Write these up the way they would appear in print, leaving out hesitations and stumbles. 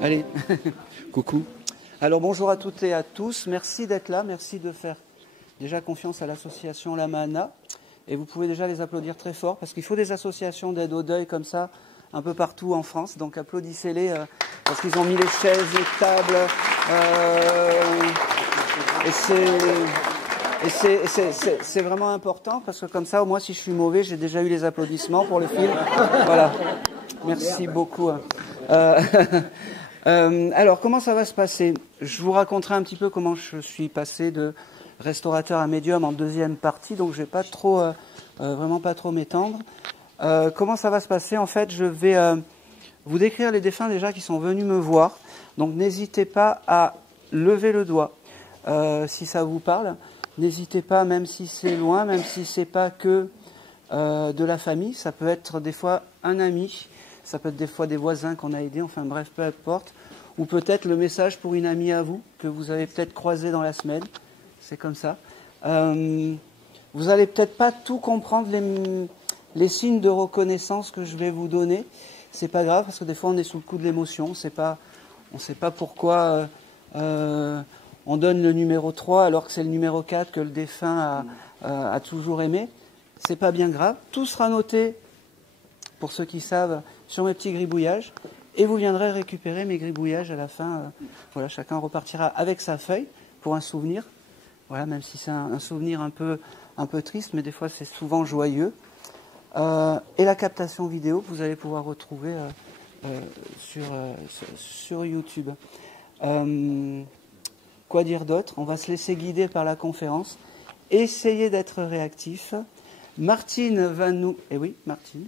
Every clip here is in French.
Allez, coucou. Alors bonjour à toutes et à tous, merci d'être là, merci de faire déjà confiance à l'association La Mana. Et vous pouvez déjà les applaudir très fort, parce qu'il faut des associations d'aide au deuil comme ça, un peu partout en France. Donc applaudissez-les, parce qu'ils ont mis les chaises, les tables. Et c'est vraiment important, parce que comme ça, au moins, si je suis mauvais, j'ai déjà eu les applaudissements pour le film. Voilà. Merci beaucoup. Alors, comment ça va se passer? Je vous raconterai un petit peu comment je suis passé de restaurateur à médium en deuxième partie, donc je vais pas trop, vraiment pas trop m'étendre. Comment ça va se passer? En fait, je vais vous décrire les défunts déjà qui sont venus me voir. Donc, n'hésitez pas à lever le doigt si ça vous parle. N'hésitez pas, même si c'est loin, même si c'est pas que de la famille, ça peut être des fois un ami. Ça peut être des fois des voisins qu'on a aidés, enfin bref, peu importe. Ou peut-être le message pour une amie à vous, que vous avez peut-être croisé dans la semaine. C'est comme ça. Vous n'allez peut-être pas tout comprendre les signes de reconnaissance que je vais vous donner. C'est pas grave, parce que des fois on est sous le coup de l'émotion. On ne sait pas pourquoi on donne le numéro 3 alors que c'est le numéro 4 que le défunt a toujours aimé. C'est pas bien grave. Tout sera noté, pour ceux qui savent, sur mes petits gribouillages, et vous viendrez récupérer mes gribouillages à la fin. Voilà, chacun repartira avec sa feuille pour un souvenir. Voilà, même si c'est un souvenir un peu triste, mais des fois c'est souvent joyeux. Et la captation vidéo que vous allez pouvoir retrouver sur YouTube. Quoi dire d'autre? On va se laisser guider par la conférence. Essayez d'être réactif. Martine va nous... Eh oui, Martine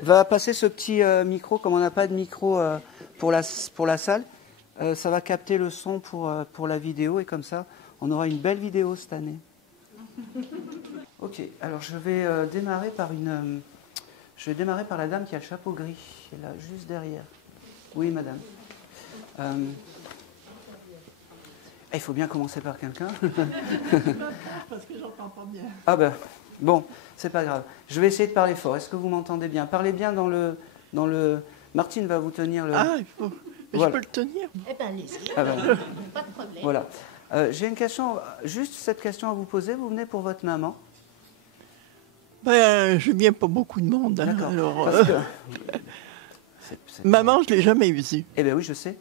va passer ce petit micro, comme on n'a pas de micro pour la salle, ça va capter le son pour la vidéo, et comme ça, on aura une belle vidéo cette année. Ok, alors je vais démarrer par la dame qui a le chapeau gris, qui est là, juste derrière. Oui, madame. Il faut bien commencer par quelqu'un. Parce que j'entends pas bien. Ah ben, bon, c'est pas grave. Je vais essayer de parler fort. Est-ce que vous m'entendez bien? Parlez bien dans le... Martine va vous tenir le... Ah, il faut... Mais voilà. je peux le tenir? Eh bien, allez-y, Ah ben, pas de problème. voilà. J'ai une question, juste cette question à vous poser. Vous venez pour votre maman? Ben, je viens pas beaucoup de monde. Hein, D'accord. alors, Parce que... Maman, je l'ai jamais vue. Eh bien oui, je sais.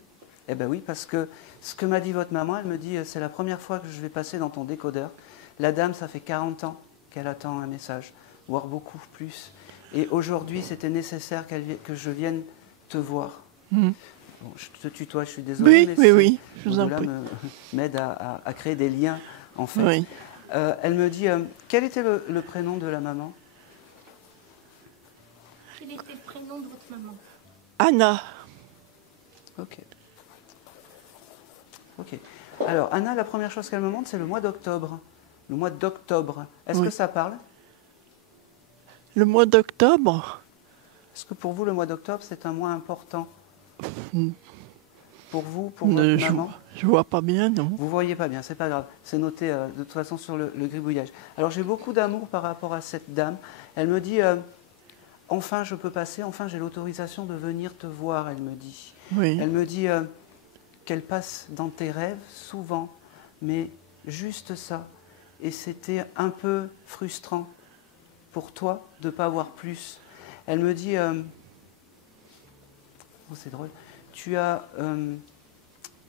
Eh bien oui, parce que ce que m'a dit votre maman, elle me dit, c'est la première fois que je vais passer dans ton décodeur. La dame, ça fait 40 ans qu'elle attend un message, voire beaucoup plus. Et aujourd'hui, c'était nécessaire que je vienne te voir. Bon, je te tutoie, je suis désolé. Oui, mais oui, je vous en Boudoula prie. m'aide à créer des liens, en fait. Oui. Elle me dit, quel était le prénom de la maman? Quel était le prénom de votre maman? Anna. Ok. Ok. Alors, Anna, la première chose qu'elle me montre, c'est le mois d'octobre. Le mois d'octobre. Est-ce Oui. que ça parle? Le mois d'octobre? Est-ce que pour vous, le mois d'octobre, c'est un mois important? Pour vous, pour Ne, votre maman? je vois pas bien, non. Vous voyez pas bien, c'est pas grave. C'est noté de toute façon sur le gribouillage. Alors, j'ai beaucoup d'amour par rapport à cette dame. Elle me dit, enfin, je peux passer, enfin, j'ai l'autorisation de venir te voir, elle me dit. Oui. Elle me dit qu'elle passe dans tes rêves souvent, mais juste ça. Et c'était un peu frustrant pour toi de ne pas avoir plus. Elle me dit, oh, c'est drôle, tu as...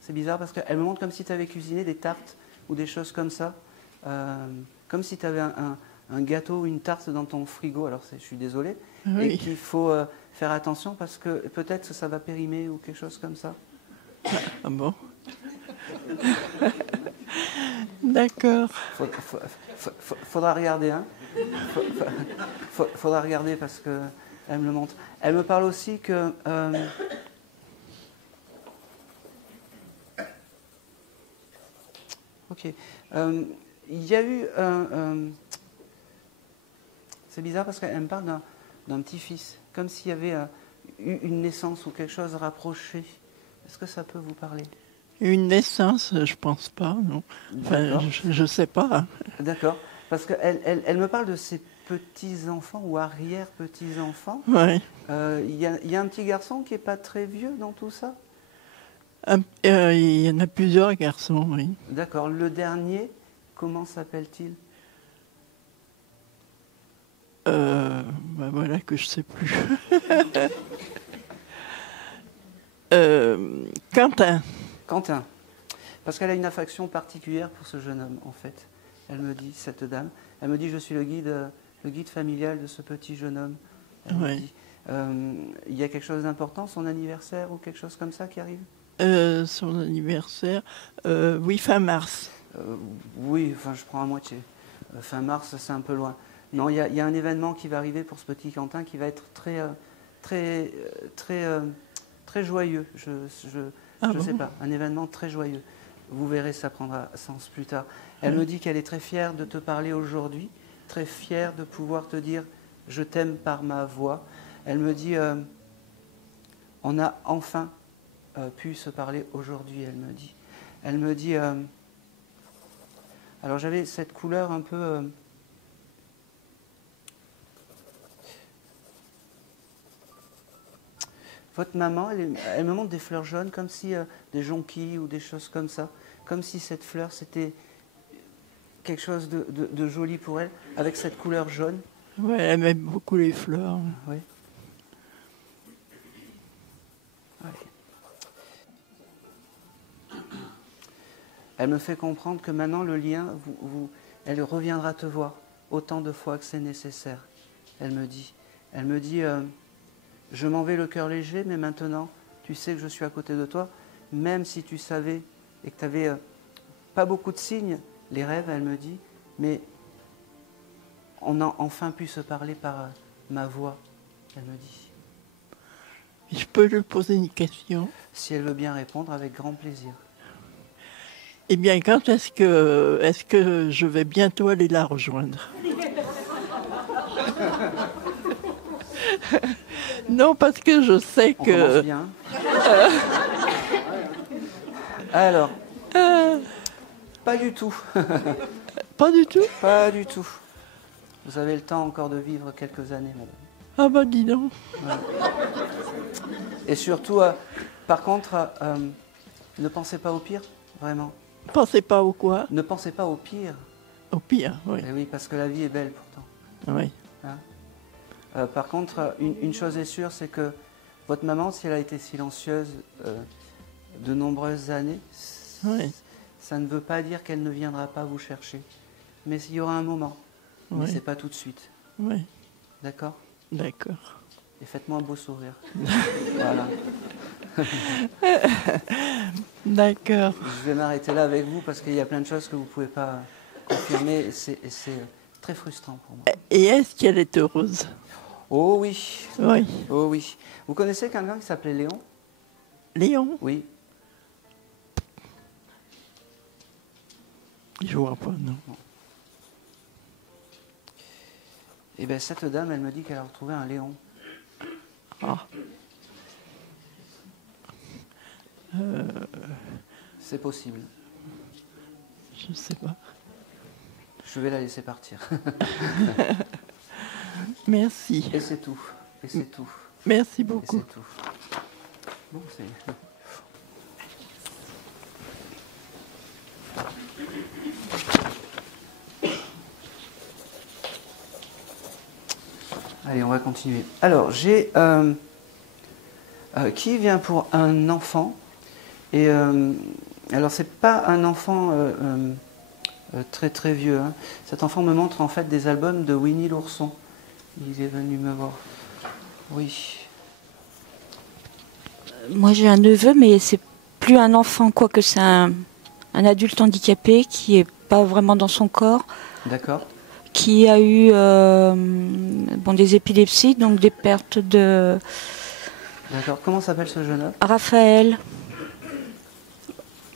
c'est bizarre parce qu'elle me montre comme si tu avais cuisiné des tartes ou des choses comme ça, comme si tu avais un gâteau ou une tarte dans ton frigo. Alors, je suis désolée, Oui. et qu'il faut faire attention parce que peut-être que ça va périmer ou quelque chose comme ça. Ah bon? D'accord. Faudra regarder, hein. Faudra regarder parce que elle me le montre. Elle me parle aussi que ok. Il y a eu c'est bizarre parce qu'elle me parle d'un petit-fils, comme s'il y avait eu une naissance ou quelque chose rapproché. Est-ce que ça peut vous parler? Une naissance, je pense pas, non. Enfin, je sais pas. Hein. D'accord. Parce qu'elle me parle de ses petits-enfants ou arrière-petits-enfants. Oui. Il y a un petit garçon qui n'est pas très vieux dans tout ça? Il y en a plusieurs garçons, oui. D'accord. Le dernier, comment s'appelle-t-il? Ben voilà que je sais plus. Quentin. Quentin. Parce qu'elle a une affection particulière pour ce jeune homme, en fait. Elle me dit, cette dame, elle me dit, je suis le guide familial de ce petit jeune homme. Elle me dit, il y a quelque chose d'important, son anniversaire ou quelque chose comme ça qui arrive? Son anniversaire, oui, fin mars. Oui, enfin, je prends à moitié. Fin mars, c'est un peu loin. Non, il y a un événement qui va arriver pour ce petit Quentin qui va être très joyeux. Je sais pas, un événement très joyeux. Vous verrez, ça prendra sens plus tard. Elle me dit qu'elle est très fière de te parler aujourd'hui, très fière de pouvoir te dire « je t'aime par ma voix ». Elle me dit on a enfin pu se parler aujourd'hui, elle me dit. Elle me dit alors j'avais cette couleur un peu votre maman, elle me montre des fleurs jaunes, comme si des jonquilles ou des choses comme ça, comme si cette fleur c'était quelque chose de joli pour elle, avec cette couleur jaune. Ouais, elle aime beaucoup les fleurs. Oui. Ouais. Elle me fait comprendre que maintenant le lien, elle reviendra te voir autant de fois que c'est nécessaire. Elle me dit, je m'en vais le cœur léger, mais maintenant, tu sais que je suis à côté de toi, même si tu savais et que tu n'avais pas beaucoup de signes, les rêves, elle me dit, mais on a enfin pu se parler par ma voix, elle me dit. Je peux lui poser une question? Si elle veut bien répondre, avec grand plaisir. Eh bien, quand est-ce que je vais bientôt aller la rejoindre? Non, parce que je sais On que... commence bien. Alors, pas du tout. Pas du tout? Pas du tout. Vous avez le temps encore de vivre quelques années, madame. Ah ben dis donc. Ouais. Et surtout, par contre, ne pensez pas au pire, vraiment. Pensez pas au quoi? Ne pensez pas au pire. Au pire, oui. Eh oui, parce que la vie est belle pourtant. Oui. Hein? Par contre, une chose est sûre, c'est que votre maman, si elle a été silencieuse de nombreuses années, Oui. ça ne veut pas dire qu'elle ne viendra pas vous chercher. Mais il y aura un moment. Mais Oui. c'est pas tout de suite. Oui. D'accord? D'accord. Et faites-moi un beau sourire. Voilà. D'accord. Je vais m'arrêter là avec vous parce qu'il y a plein de choses que vous ne pouvez pas confirmer et c'est très frustrant pour moi. Et est-ce qu'elle est heureuse? Oh oui. Oui. Oh oui. Vous connaissez quelqu'un qui s'appelait Léon? Léon? Oui. Je vois pas, non. Eh bien, cette dame, elle me dit qu'elle a retrouvé un Léon. Ah. C'est possible. Je sais pas. Je vais la laisser partir. Merci. Et c'est tout. Et c'est tout. Merci Et beaucoup. c'est tout. Bon, c'est... Allez, on va continuer. Alors, j'ai... qui vient pour un enfant. Et alors, c'est pas un enfant très très vieux. Hein. Cet enfant me montre en fait des albums de Winnie l'ourson. Il est venu me voir. Oui. Moi, j'ai un neveu, mais c'est plus un enfant, quoique c'est un adulte handicapé qui est pas vraiment dans son corps, D'accord. qui a eu des épilepsies, donc des pertes de... D'accord. Comment s'appelle ce jeune homme? Raphaël.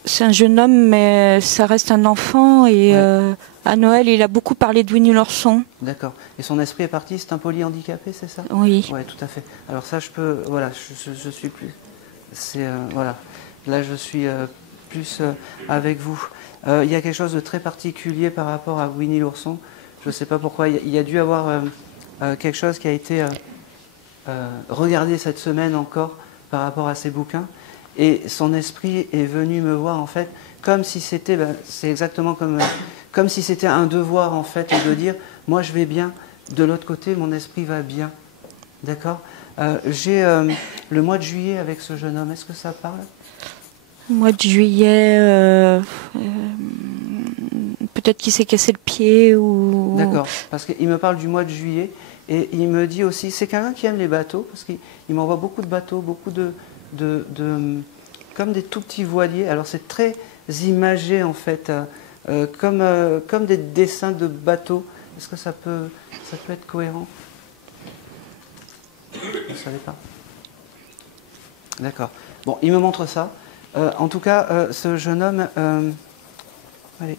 C'est un jeune homme, mais ça reste un enfant. Et Ouais. À Noël, il a beaucoup parlé de Winnie l'ourson. D'accord. Et son esprit est parti, c'est un polyhandicapé, c'est ça? Oui. Oui, tout à fait. Alors ça, je peux... Voilà, je suis plus... C'est... voilà. Là, je suis plus avec vous. Il y a quelque chose de très particulier par rapport à Winnie l'ourson. Je ne sais pas pourquoi. Il y a dû avoir quelque chose qui a été regardé cette semaine encore par rapport à ces bouquins. et son esprit est venu me voir en fait comme si c'était, c'est exactement comme si c'était un devoir en fait de dire moi je vais bien, de l'autre côté mon esprit va bien, d'accord. J'ai le mois de juillet avec ce jeune homme, est-ce que ça parle? Mois de juillet, peut-être qu'il s'est cassé le pied ou... D'accord, parce qu'il me parle du mois de juillet et il me dit aussi, c'est quelqu'un qui aime les bateaux, parce qu'il m'envoie beaucoup de bateaux, beaucoup comme des tout petits voiliers. Alors c'est très imagé en fait, comme des dessins de bateaux. Est-ce que ça peut être cohérent? Vous ne savez pas. D'accord. Bon, il me montre ça. En tout cas, ce jeune homme... allez.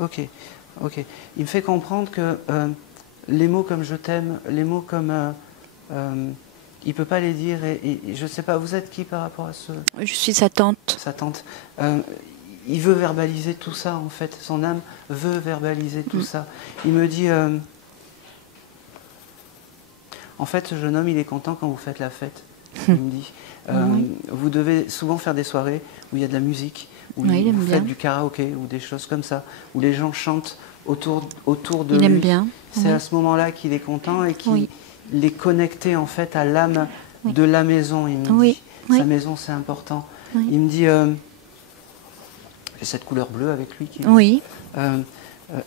Ok. Il me fait comprendre que les mots comme je t'aime, les mots comme... il ne peut pas les dire et je ne sais pas, vous êtes qui par rapport à ce... Je suis sa tante. Sa tante. Il veut verbaliser tout ça en fait, son âme veut verbaliser tout ça. Il me dit... en fait, ce jeune homme, il est content quand vous faites la fête. Il me dit, vous devez souvent faire des soirées où il y a de la musique, où vous faites du karaoké ou des choses comme ça, où les gens chantent autour de lui. Il aime bien. C'est à ce moment-là qu'il est content et qu'il est connecté en fait à l'âme de la maison. Il me dit, sa maison c'est important. Il me dit, j'ai cette couleur bleue avec lui.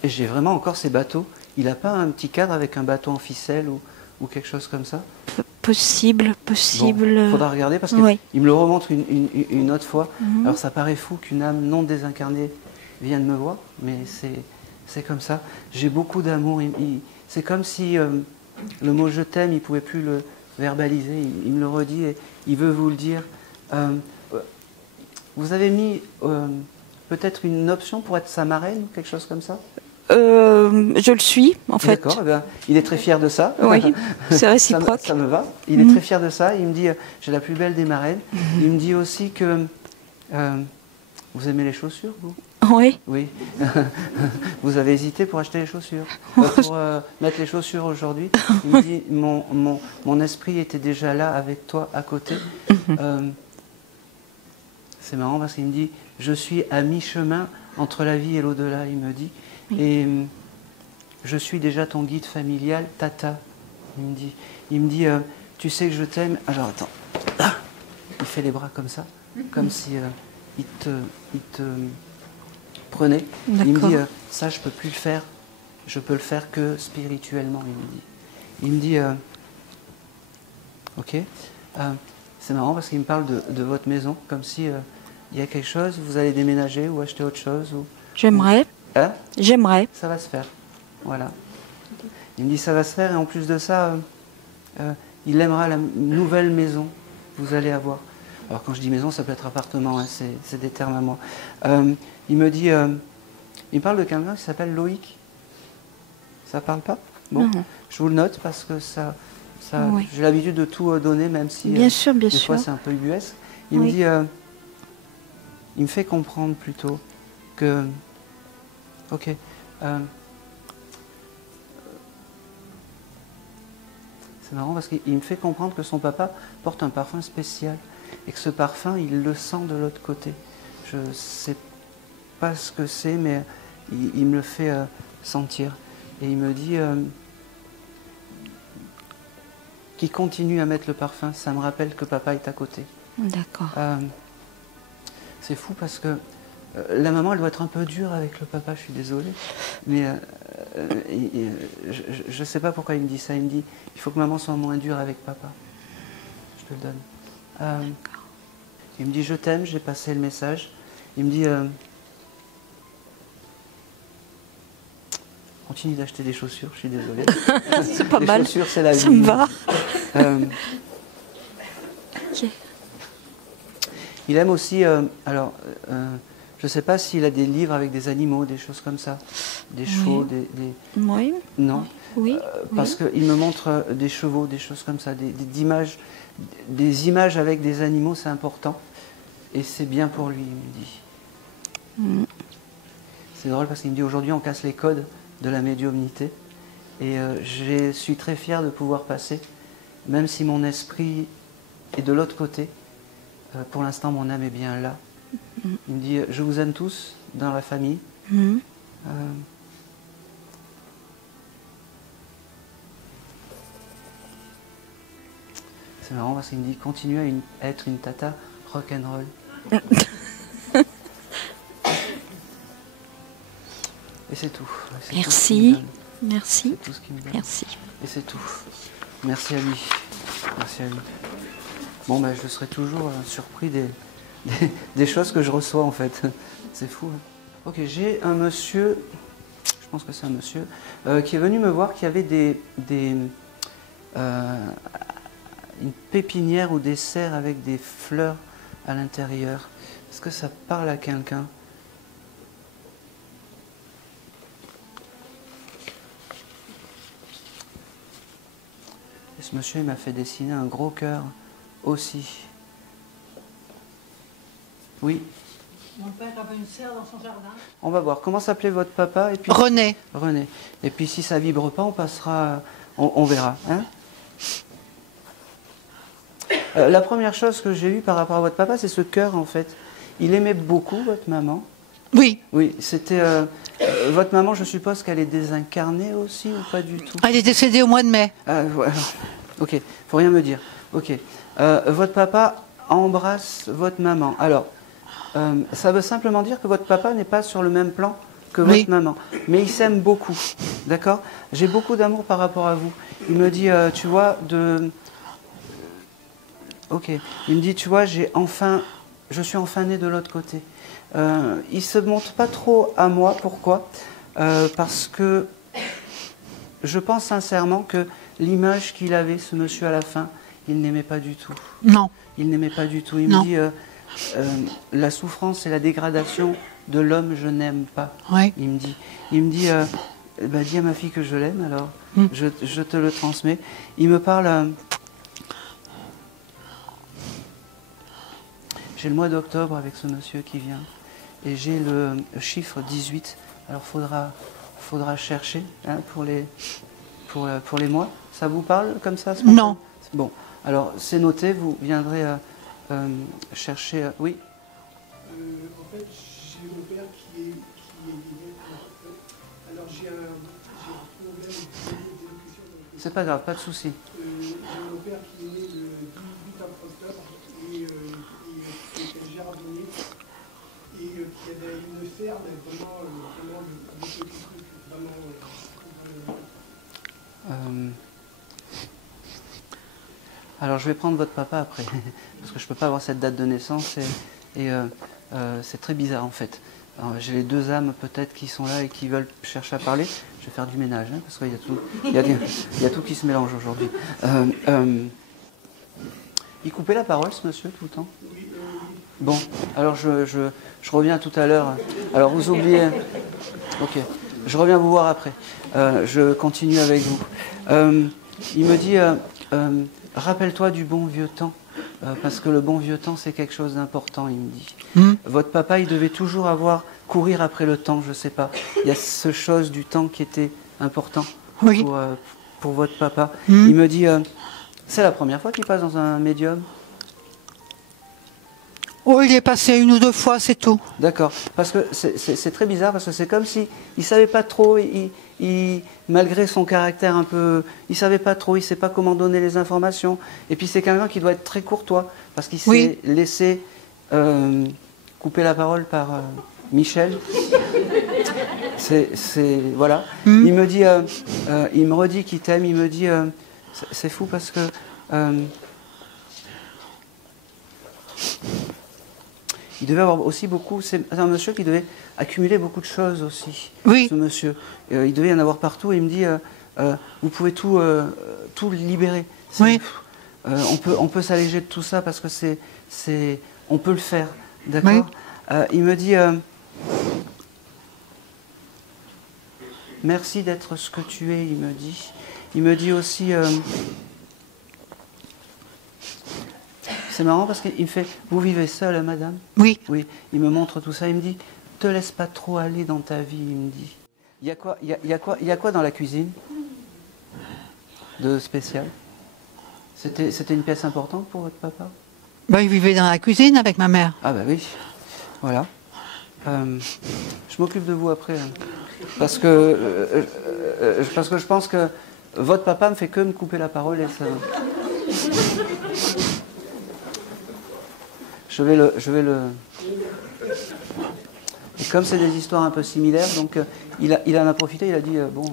Et j'ai vraiment encore ces bateaux. Il n'a pas un petit cadre avec un bateau en ficelle ou quelque chose comme ça? Possible. Bon, il faudra regarder parce qu'il me le remontre une autre fois. Alors ça paraît fou qu'une âme non désincarnée vienne me voir, mais c'est comme ça. J'ai beaucoup d'amour. C'est comme si le mot je t'aime, il ne pouvait plus le verbaliser. Il me le redit et il veut vous le dire. Vous avez mis peut-être une option pour être sa marraine ou quelque chose comme ça? Je le suis, en fait. D'accord, il est très fier de ça. Oui, c'est réciproque. ça me va. Il est très fier de ça. Il me dit, j'ai la plus belle des marraines. Il me dit aussi que... vous aimez les chaussures, vous? Oui. Oui. Vous avez hésité pour acheter les chaussures. Pour mettre les chaussures aujourd'hui. Il me dit, mon esprit était déjà là avec toi à côté. C'est marrant parce qu'il me dit, je suis à mi-chemin entre la vie et l'au-delà, il me dit. Et je suis déjà ton guide familial, Tata, il me dit, tu sais que je t'aime. Alors attends, il fait les bras comme ça, comme si il te prenait. Il me dit, ça je peux plus le faire, je peux le faire que spirituellement, il me dit, ok, c'est marrant parce qu'il me parle de votre maison, comme si il y a quelque chose, vous allez déménager ou acheter autre chose ou... J'aimerais. Hein? J'aimerais. Ça va se faire. Voilà. Il me dit ça va se faire et en plus de ça, il aimera la nouvelle maison que vous allez avoir. Alors quand je dis maison, ça peut être appartement, hein, c'est des termes à moi. Il me dit, il parle de quelqu'un qui s'appelle Loïc. Ça parle pas? Bon, je vous le note parce que j'ai l'habitude de tout donner, même si bien sûr, des fois c'est un peu ubuesque. Il me dit, il me fait comprendre plutôt que... Ok. C'est marrant parce qu'il me fait comprendre que son papa porte un parfum spécial et que ce parfum, il le sent de l'autre côté. Je ne sais pas ce que c'est, mais il me le fait sentir. Et il me dit qu'il continue à mettre le parfum. Ça me rappelle que papa est à côté. D'accord. C'est fou parce que la maman, elle doit être un peu dure avec le papa, je suis désolée. Mais je ne sais pas pourquoi il me dit ça. Il me dit, il faut que maman soit moins dure avec papa. Je te le donne. Il me dit, je t'aime, j'ai passé le message. Il me dit, continue d'acheter des chaussures, je suis désolée. C'est pas mal. Les chaussures, c'est la vie. Ça me va. Okay. Il aime aussi, je ne sais pas s'il a des livres avec des animaux, des choses comme ça, des chevaux, Oui. Non. Oui. Parce qu'il me montre des chevaux, des choses comme ça, des images avec des animaux, c'est important. Et c'est bien pour lui, il me dit. C'est drôle parce qu'il me dit aujourd'hui on casse les codes de la médiumnité. Et je suis très fier de pouvoir passer même si mon esprit est de l'autre côté, pour l'instant mon âme est bien là. Il me dit, je vous aime tous dans la famille. C'est marrant parce qu'il me dit, continue à être une tata rock'n'roll. Et c'est tout. Merci. Merci. C'est tout ce qu'il me donne. Merci. Et c'est tout. Merci à lui. Merci à lui. Bon, ben, je serai toujours surpris des choses que je reçois, en fait. C'est fou. Hein. Ok, j'ai un monsieur, je pense que c'est un monsieur, qui est venu me voir, qui avait une pépinière ou des serres avec des fleurs à l'intérieur. Est-ce que ça parle à quelqu'un? Et ce monsieur, il m'a fait dessiner un gros cœur aussi. Oui. Mon père avait une serre dans son jardin. On va voir. Comment s'appelait votre papa? Et puis, René. René. Et puis si ça vibre pas, on passera, on verra. Hein. La première chose que j'ai eue par rapport à votre papa, c'est ce cœur en fait. Il aimait beaucoup votre maman. Oui. Oui, c'était votre maman. Je suppose qu'elle est désincarnée aussi ou pas du tout? Elle est décédée au mois de mai. Ouais. Ok, faut rien me dire. Ok. Votre papa embrasse votre maman. Alors, ça veut simplement dire que votre papa n'est pas sur le même plan que votre maman. Mais il s'aime beaucoup. D'accord? J'ai beaucoup d'amour par rapport à vous. Il me dit, tu vois, Ok. Il me dit, tu vois, je suis enfin né de l'autre côté. Il se montre pas trop à moi. Pourquoi? Parce que je pense sincèrement que l'image qu'il avait, ce monsieur à la fin, il n'aimait pas du tout. Non. Il n'aimait pas du tout. Il Non. me dit, la souffrance et la dégradation de l'homme, je n'aime pas. Oui. Il me dit, dis à ma fille que je l'aime, alors je te le transmets. Il me parle. J'ai le mois d'octobre avec ce monsieur qui vient et j'ai le chiffre 18. Alors faudra chercher hein, pour les mois. Ça vous parle comme ça? Non. Bon, alors c'est noté. Vous viendrez chercher. Oui. En fait, j'ai mon père qui est guéri. Alors j'ai un problème d'élocution. C'est pas grave, pas de souci. J'ai mon père qui est né le 18 octobre et qui était jardinier et qui avait une serre, mais vraiment le petit truc, vraiment. Alors je vais prendre votre papa après, parce que je ne peux pas avoir cette date de naissance et c'est très bizarre en fait. J'ai les deux âmes peut-être qui sont là et qui veulent chercher à parler. Je vais faire du ménage, hein, parce qu'il y a tout qui se mélange aujourd'hui. Il coupait la parole ce monsieur tout le temps? Bon, alors je reviens tout à l'heure. Alors vous oubliez... Ok, je reviens vous voir après. Je continue avec vous. Il me dit... rappelle-toi du bon vieux temps, parce que le bon vieux temps, c'est quelque chose d'important, il me dit. Votre papa, il devait toujours courir après le temps, je ne sais pas. Il y a ce chose du temps qui était important pour votre papa. Il me dit, c'est la première fois qu'il passe dans un médium? Oh, il est passé une ou deux fois, c'est tout. D'accord, parce que c'est très bizarre, parce que c'est comme si il savait pas trop, malgré son caractère un peu, il savait pas trop, il sait pas comment donner les informations. Et puis c'est quelqu'un qui doit être très courtois, parce qu'il s'est laissé couper la parole par Michel. Voilà. Il me dit, il me redit qu'il t'aime. Il me dit, c'est fou parce que. Il devait avoir aussi beaucoup. C'est un monsieur qui devait accumuler beaucoup de choses aussi. Oui. Ce monsieur. Il devait y en avoir partout. Et il me dit, vous pouvez tout libérer. Oui. On peut s'alléger de tout ça parce que on peut le faire. D'accord. Oui. Il me dit, merci d'être ce que tu es. Il me dit. Il me dit aussi. C'est marrant parce qu'il me fait, vous vivez seule, madame? Oui. Oui. Il me montre tout ça. Il me dit, te laisse pas trop aller dans ta vie. Il me dit. Il y a quoi dans la cuisine de spécial? C'était une pièce importante pour votre papa? Ben, il vivait dans la cuisine avec ma mère. Ah bah oui, voilà. Je m'occupe de vous après. Hein. Parce que je pense que votre papa me fait que me couper la parole et ça... Je vais le... Et comme c'est des histoires un peu similaires, donc il en a profité, il a dit bon,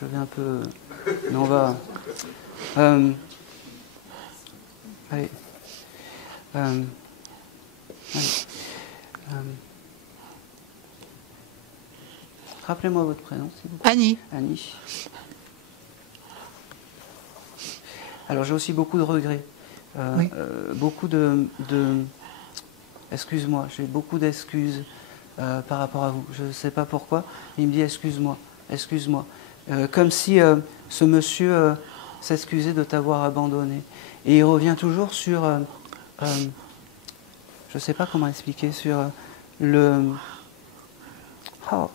je vais un peu... Mais on va... allez. Allez. Rappelez-moi votre prénom, s'il vous plaît. Annie. Annie. Alors j'ai aussi beaucoup de regrets. Oui. Beaucoup de... Excuse-moi, j'ai beaucoup d'excuses par rapport à vous. Je ne sais pas pourquoi. Il me dit excuse-moi, excuse-moi. Comme si ce monsieur s'excusait de t'avoir abandonné. Et il revient toujours sur... je ne sais pas comment expliquer, sur le... Oh.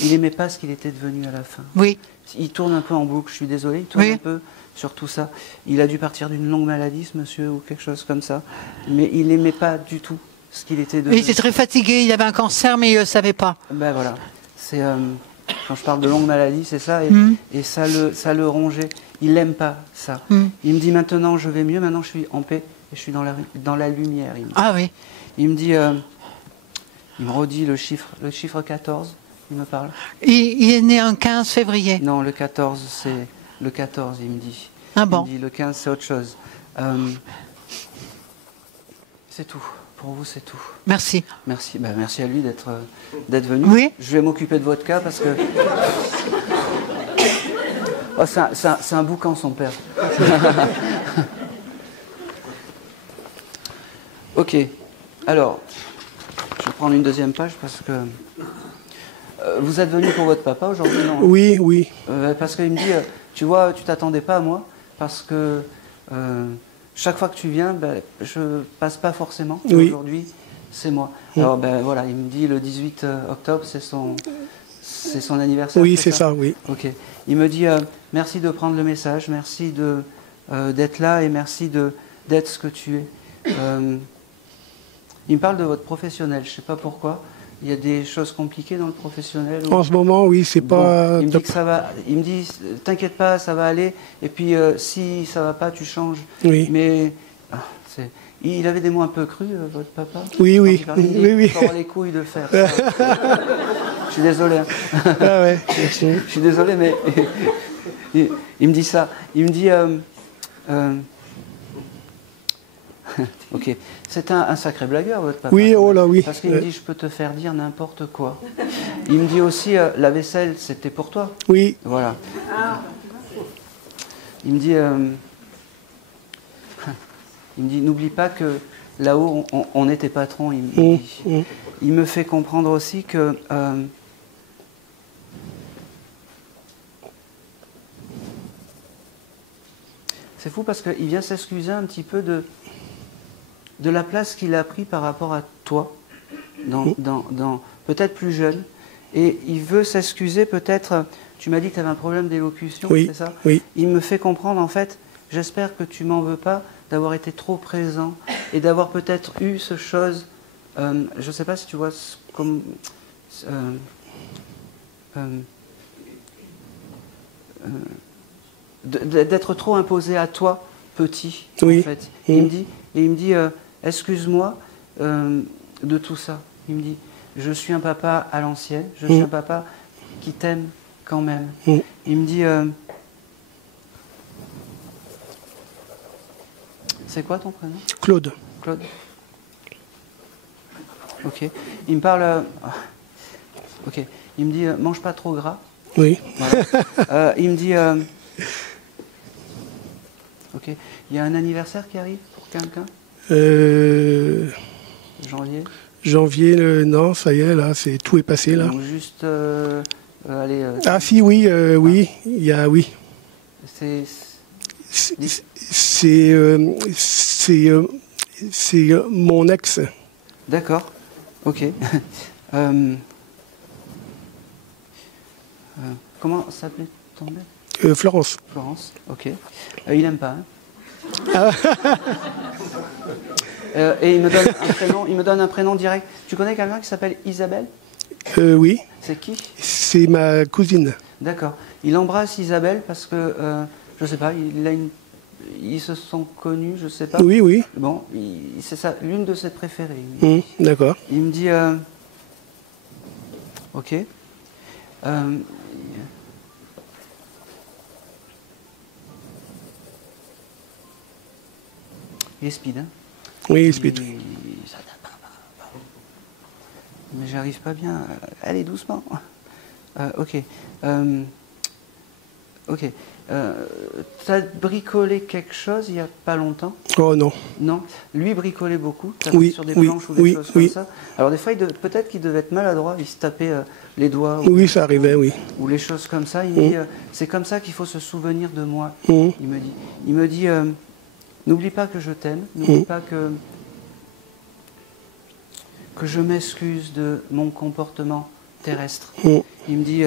Il n'aimait pas ce qu'il était devenu à la fin. Oui. Il tourne un peu en boucle, je suis désolé, il tourne Oui. un peu sur tout ça. Il a dû partir d'une longue maladie, ce monsieur, ou quelque chose comme ça. Mais il n'aimait pas du tout ce qu'il était devenu. Il était très fatigué, il avait un cancer, mais il ne le savait pas. Ben voilà. C'est, quand je parle de longue maladie, c'est ça, et ça le rongeait. Il n'aime pas ça. Il me dit maintenant je vais mieux, maintenant je suis en paix, et je suis dans la lumière. Il me dit. Ah oui. Il me dit, il me redit le chiffre 14, il me parle. Il est né un 15 février. Non, le 14, c'est le 14, il me dit. Ah bon. Il me dit le 15, c'est autre chose. C'est tout. Pour vous, c'est tout. Merci. Merci. Ben, merci à lui d'être venu. Oui. Je vais m'occuper de votre cas parce que... Oh, c'est un boucan, son père. Ok. Alors, je vais prendre une deuxième page parce que... vous êtes venu pour votre papa aujourd'hui, non? Oui, oui. Parce qu'il me dit, tu vois, tu t'attendais pas à moi, parce que chaque fois que tu viens, ben, je passe pas forcément. Oui. Aujourd'hui, c'est moi. Alors ben voilà, il me dit le 18 octobre, c'est son anniversaire. Oui, c'est ça, oui. Ok. Il me dit merci de prendre le message, merci d'être là et merci d'être ce que tu es. Il me parle de votre professionnel, je sais pas pourquoi. Il y a des choses compliquées dans le professionnel. En ce moment, oui, c'est pas... Il me dit que ça va. Il me dit, t'inquiète pas, ça va aller. Et puis, si ça va pas, tu changes. Oui. Mais il avait des mots un peu crus, votre papa. Oui, Quand oui. il parlait, il dit, Oui, oui. faut avoir les couilles de le faire. Je suis désolé. Hein. Ah ouais. Je suis désolé, mais il me dit ça. Il me dit. Ok, c'est un sacré blagueur, votre papa. Oui, oh là, oui. Parce qu'il me dit, je peux te faire dire n'importe quoi. Il me dit aussi, la vaisselle, c'était pour toi. Oui. Voilà. Il me dit, n'oublie pas que là-haut, on était patron. Il me dit. Il me fait comprendre aussi que c'est fou parce qu'il vient s'excuser un petit peu de la place qu'il a pris par rapport à toi, dans peut-être plus jeune. Et il veut s'excuser peut-être, tu m'as dit que tu avais un problème d'élocution, Oui, c'est ça? oui. Il me fait comprendre, en fait, j'espère que tu m'en veux pas d'avoir été trop présent et d'avoir peut-être eu ce chose, je ne sais pas si tu vois, comme... d'être trop imposé à toi, petit, Oui. en fait. Il me dit, excuse-moi de tout ça. Il me dit, je suis un papa à l'ancienne, je suis un papa qui t'aime quand même. Il me dit, c'est quoi ton prénom? Claude. Claude. Ok. Il me parle, ok. Il me dit, mange pas trop gras. Oui. Voilà. Il me dit, ok. Il y a un anniversaire qui arrive pour quelqu'un? Janvier. Janvier, non, ça y est, là, tout est passé, là. Donc juste, allez. Ah si, oui, oui, il y a, oui. C'est mon ex. D'accord. Ok. Comment s'appelait ton mec? Florence. Florence, ok. Il n'aime pas. Et il me donne un prénom direct. Tu connais quelqu'un qui s'appelle Isabelle? Oui. C'est qui? C'est ma cousine. D'accord. Il embrasse Isabelle parce que, je sais pas, ils se sont connus, je sais pas. Oui, oui. Bon, c'est ça, l'une de ses préférées. D'accord. Il me dit, ok. Il est speed, hein? Oui, il est speed. Mais j'arrive pas bien. Allez, doucement. Ok. Ok. T'as bricolé quelque chose il y a pas longtemps? Oh non. Non. Lui bricolait beaucoup. Oui, sur des oui, planches ou des oui, choses oui. comme ça. Alors des fois, peut-être qu'il devait être maladroit. Il se tapait les doigts. Oui, ça arrivait, oui. Ou les choses comme ça. Il me dit, c'est comme ça qu'il faut se souvenir de moi. Mmh. Il me dit, n'oublie pas que je t'aime. N'oublie pas que je m'excuse de mon comportement terrestre. Il me dit,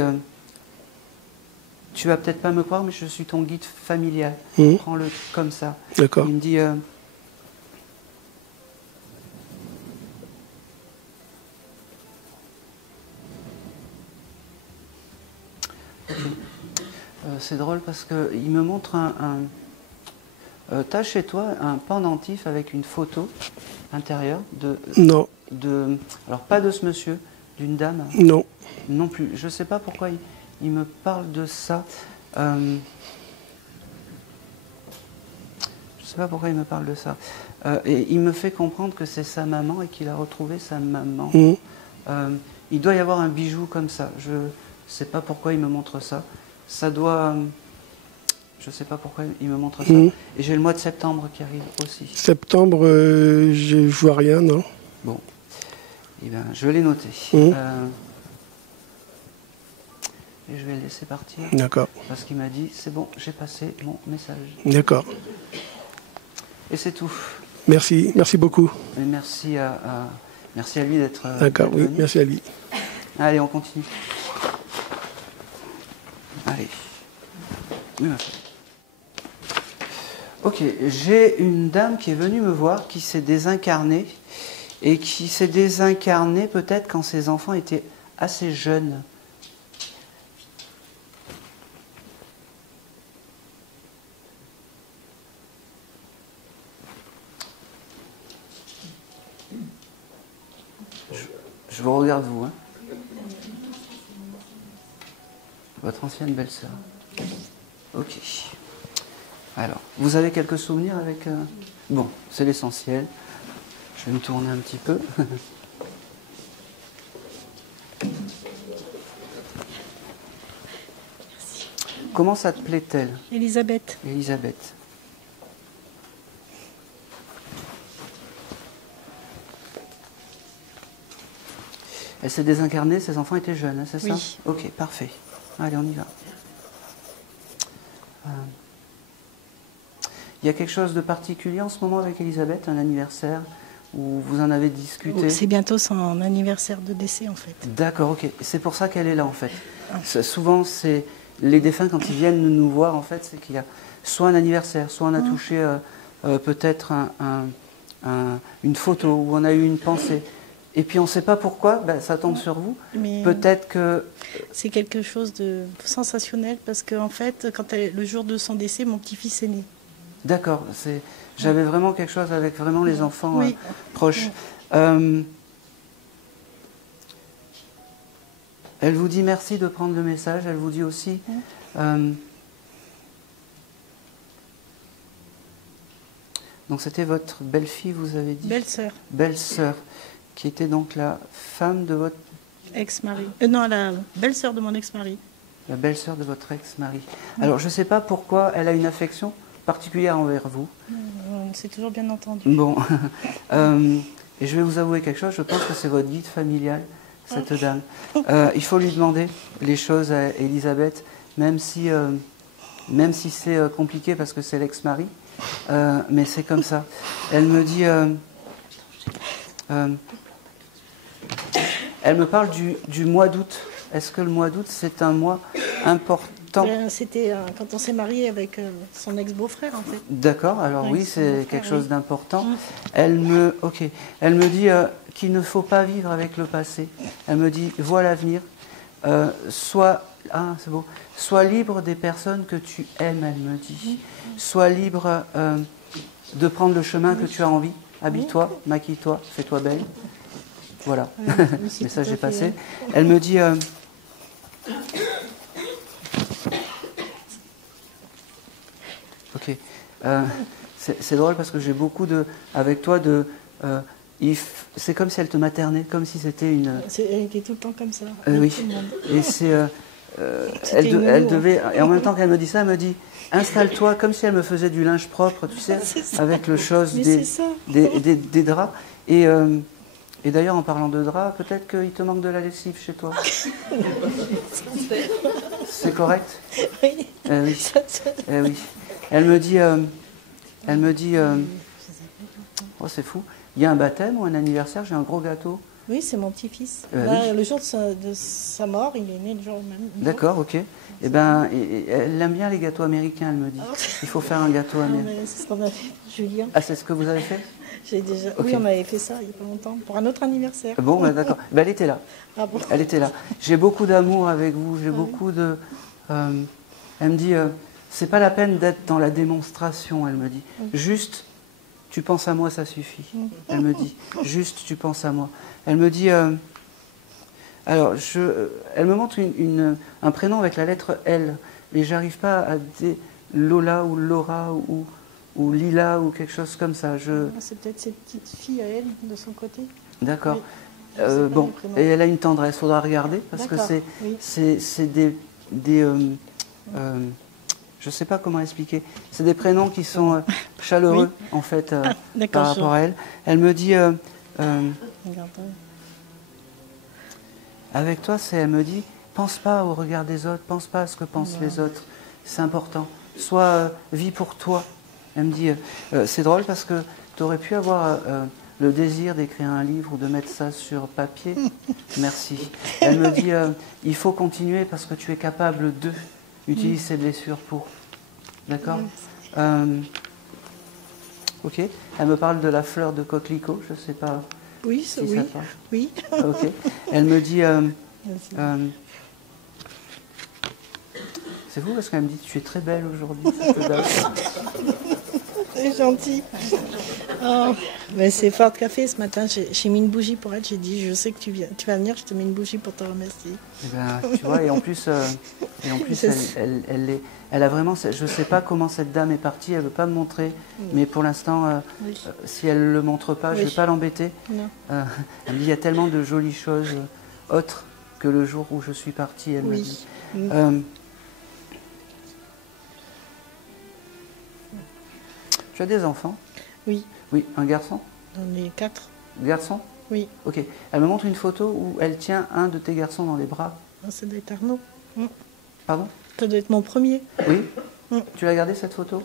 tu vas peut-être pas me croire, mais je suis ton guide familial. Prends-le comme ça. D'accord. Il me dit, c'est drôle parce qu'il me montre t'as chez toi un pendentif avec une photo intérieure Non. Alors pas de ce monsieur, d'une dame. Non. Non plus. Je ne sais pas pourquoi il me parle de ça. Je ne sais pas pourquoi il me parle de ça. Et il me fait comprendre que c'est sa maman et qu'il a retrouvé sa maman. Il doit y avoir un bijou comme ça. Je ne sais pas pourquoi il me montre ça. Ça doit... je ne sais pas pourquoi il me montre ça. Et j'ai le mois de septembre qui arrive aussi. Septembre, je vois rien, non. Bon. Eh bien, je l'ai noté. Et je vais le laisser partir. D'accord. Parce qu'il m'a dit, c'est bon, j'ai passé mon message. D'accord. Et c'est tout. Merci, merci beaucoup. Et merci à lui d'être. D'accord, oui, venu. merci à lui. Allez, on continue. Allez. Oui, ma fille. Ok, j'ai une dame qui est venue me voir, qui s'est désincarnée, et qui s'est désincarnée peut-être quand ses enfants étaient assez jeunes. Je vous regarde, vous, hein. Votre ancienne belle-sœur. Ok. Alors, vous avez quelques souvenirs avec... Bon, c'est l'essentiel. Je vais me tourner un petit peu. Comment ça te plaît-elle? Elisabeth. Elisabeth. Elle s'est désincarnée, ses enfants étaient jeunes, hein, c'est ça? Oui. Ok, parfait. Allez, on y va. Il y a quelque chose de particulier en ce moment avec Elisabeth, un anniversaire, où vous en avez discuté? C'est bientôt son anniversaire de décès, en fait. D'accord, ok. C'est pour ça qu'elle est là, en fait. Souvent, c'est les défunts, quand ils viennent nous voir, en fait, c'est qu'il y a soit un anniversaire, soit on a touché peut-être une photo, ou on a eu une pensée. Et puis on ne sait pas pourquoi, ça tombe sur vous. Peut-être que... C'est quelque chose de sensationnel, parce qu'en fait, le jour de son décès, mon petit-fils est né. D'accord, j'avais vraiment quelque chose avec vraiment les enfants proches. Elle vous dit merci de prendre le message, elle vous dit aussi... donc c'était votre belle-fille, vous avez dit? Belle-sœur. Belle-sœur, qui était donc la femme de votre... Ex-mari. Non, la belle-sœur de mon ex-mari. La belle-sœur de votre ex-mari. Alors je ne sais pas pourquoi elle a une affection particulière envers vous. On s'est toujours bien entendu. Bon. Et je vais vous avouer quelque chose, je pense que c'est votre guide familial, cette dame. Il faut lui demander les choses à Elisabeth, même si c'est compliqué parce que c'est l'ex-mari, mais c'est comme ça. Elle me dit... elle me parle du mois d'août. Est-ce que le mois d'août, c'est un mois important temps. C'était quand on s'est marié avec son ex-beau-frère, en fait. D'accord, alors Avec oui, son c'est beau-frère, quelque chose oui. d'important. Mm. Elle me dit qu'il ne faut pas vivre avec le passé. Elle me dit, vois l'avenir, sois libre des personnes que tu aimes, elle me dit. Sois libre de prendre le chemin que tu as envie. Habille-toi, maquille-toi, fais-toi belle. Voilà, c'est message tout à est fait, passé. ouais. Elle me dit... Ok. C'est drôle parce que j'ai beaucoup avec toi c'est comme si elle te maternait, comme si c'était une... Elle était tout le temps comme ça. oui. avec tout le monde. Et c'est... C'était une elle nounou, devait... Et en même temps qu'elle me dit ça, elle me dit, installe-toi comme si elle me faisait du linge propre, tu sais, C'est ça. avec le chose Mais c'est ça. des draps. Et d'ailleurs, en parlant de draps, peut-être qu'il te manque de la lessive chez toi. C'est correct? Oui. Oui. Ça. Oui. Elle me dit, oh c'est fou, il y a un baptême ou un anniversaire, j'ai un gros gâteau. Oui, c'est mon petit-fils. Oui. Le jour de sa mort, il est né le jour même. D'accord, ok. Eh ben, elle aime bien les gâteaux américains, elle me dit. Il faut faire un gâteau américain. C'est ce qu'on a fait pour Julien. Ah, c'est ce que vous avez fait? Oui, on avait fait ça il n'y a pas longtemps, pour un autre anniversaire. Bon, ben, d'accord. Ben, elle était là. Ah bon. Elle était là. J'ai beaucoup d'amour avec vous, j'ai beaucoup de... elle me dit, c'est pas la peine d'être dans la démonstration, elle me dit. Juste, tu penses à moi, ça suffit. Elle me dit, juste, tu penses à moi. Elle me dit... alors, elle me montre un prénom avec la lettre L, mais j'arrive pas à dire Lola ou Laura ou Lila ou quelque chose comme ça. C'est peut-être cette petite fille à elle, de son côté. D'accord. Oui. Je sais pas Bon, les prénoms. et elle a une tendresse, faudra regarder, parce que D'accord, oui. c'est des je sais pas comment expliquer. C'est des prénoms qui sont chaleureux, en fait, d'accord, par rapport à elle. Elle me dit, Regarde. avec toi, elle me dit, pense pas au regard des autres, pense pas à ce que pensent les autres. C'est important. Sois, vis pour toi. Elle me dit, c'est drôle parce que tu aurais pu avoir le désir d'écrire un livre ou de mettre ça sur papier. Merci. Elle me dit, il faut continuer parce que tu es capable de utiliser ces blessures pour. D'accord? Ok. Elle me parle de la fleur de coquelicot, je ne sais pas Oui, si oui. ça parle. Oui. Ok. Elle me dit... c'est fou parce qu'elle me dit, tu es très belle aujourd'hui. C'est gentil. Oh, mais c'est Fort Café ce matin. J'ai mis une bougie pour elle. J'ai dit, je sais que tu vas venir, je te mets une bougie pour te remercier. Eh ben, tu vois, et en plus elle a vraiment, je ne sais pas comment cette dame est partie, elle ne veut pas me montrer, mais pour l'instant, si elle ne le montre pas, je ne vais pas l'embêter. Non. Elle me dit, il y a tellement de jolies choses autres que le jour où je suis partie, elle me dit. Tu as des enfants? Oui. Oui, un garçon? J'en ai 4. Garçon? Oui. Ok. Elle me montre une photo où elle tient un de tes garçons dans les bras. Ah, ça doit être Arnaud. Pardon? Ça doit être mon premier. Oui. Tu l'as gardé cette photo?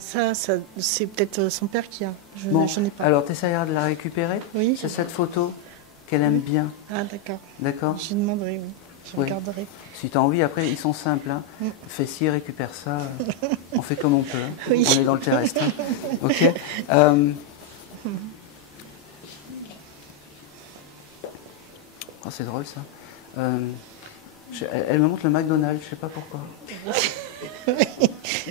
Ça c'est peut-être son père qui a. Bon, J'en ai pas. alors tu essaieras de la récupérer. Oui. C'est cette photo qu'elle aime bien. Ah, d'accord. D'accord? Je lui demanderai, oui. Je regarderai. Si tu as envie, après, ils sont simples. Hein. Fais ci, récupère ça. On fait comme on peut. Hein. Oui. On est dans le terrestre. Hein. Ok. Oh, c'est drôle ça. Elle me montre le McDonald's, je sais pas pourquoi.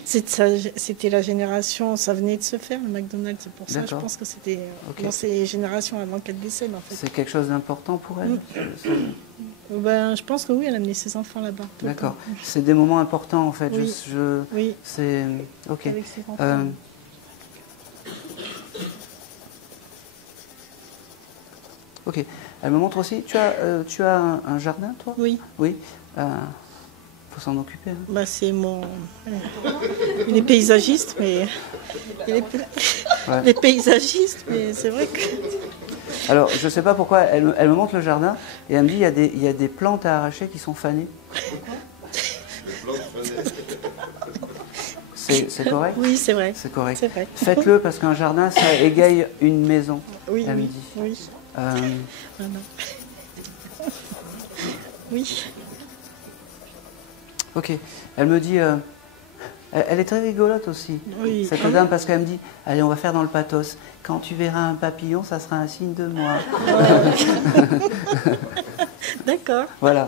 C'était la génération, ça venait de se faire le McDonald's, c'est pour ça je pense que c'était dans ces générations avant qu'elle décède en fait. C'est quelque chose d'important pour elle? Ben, je pense que oui, elle a amené ses enfants là-bas. D'accord. C'est des moments importants en fait. Oui. Oui. C'est ok. Avec ses enfants. Ok. Elle me montre aussi. Tu as un jardin, toi? Oui. Oui. Faut s'en occuper. Hein. Bah, c'est mon. Il est paysagiste, mais. Il est paysagiste, mais c'est vrai que. Alors, je ne sais pas pourquoi, elle me montre le jardin et elle me dit il y a des plantes à arracher qui sont fanées. C'est correct? Oui, c'est vrai. C'est correct. C'est vrai. Faites-le parce qu'un jardin, ça égaye une maison. Oui, elle me oui, dit. oui. Oui. Ok. Elle me dit... elle est très rigolote aussi, Oui. cette dame, parce qu'elle me dit, allez, on va faire dans le pathos. Quand tu verras un papillon, ça sera un signe de moi. D'accord. Voilà.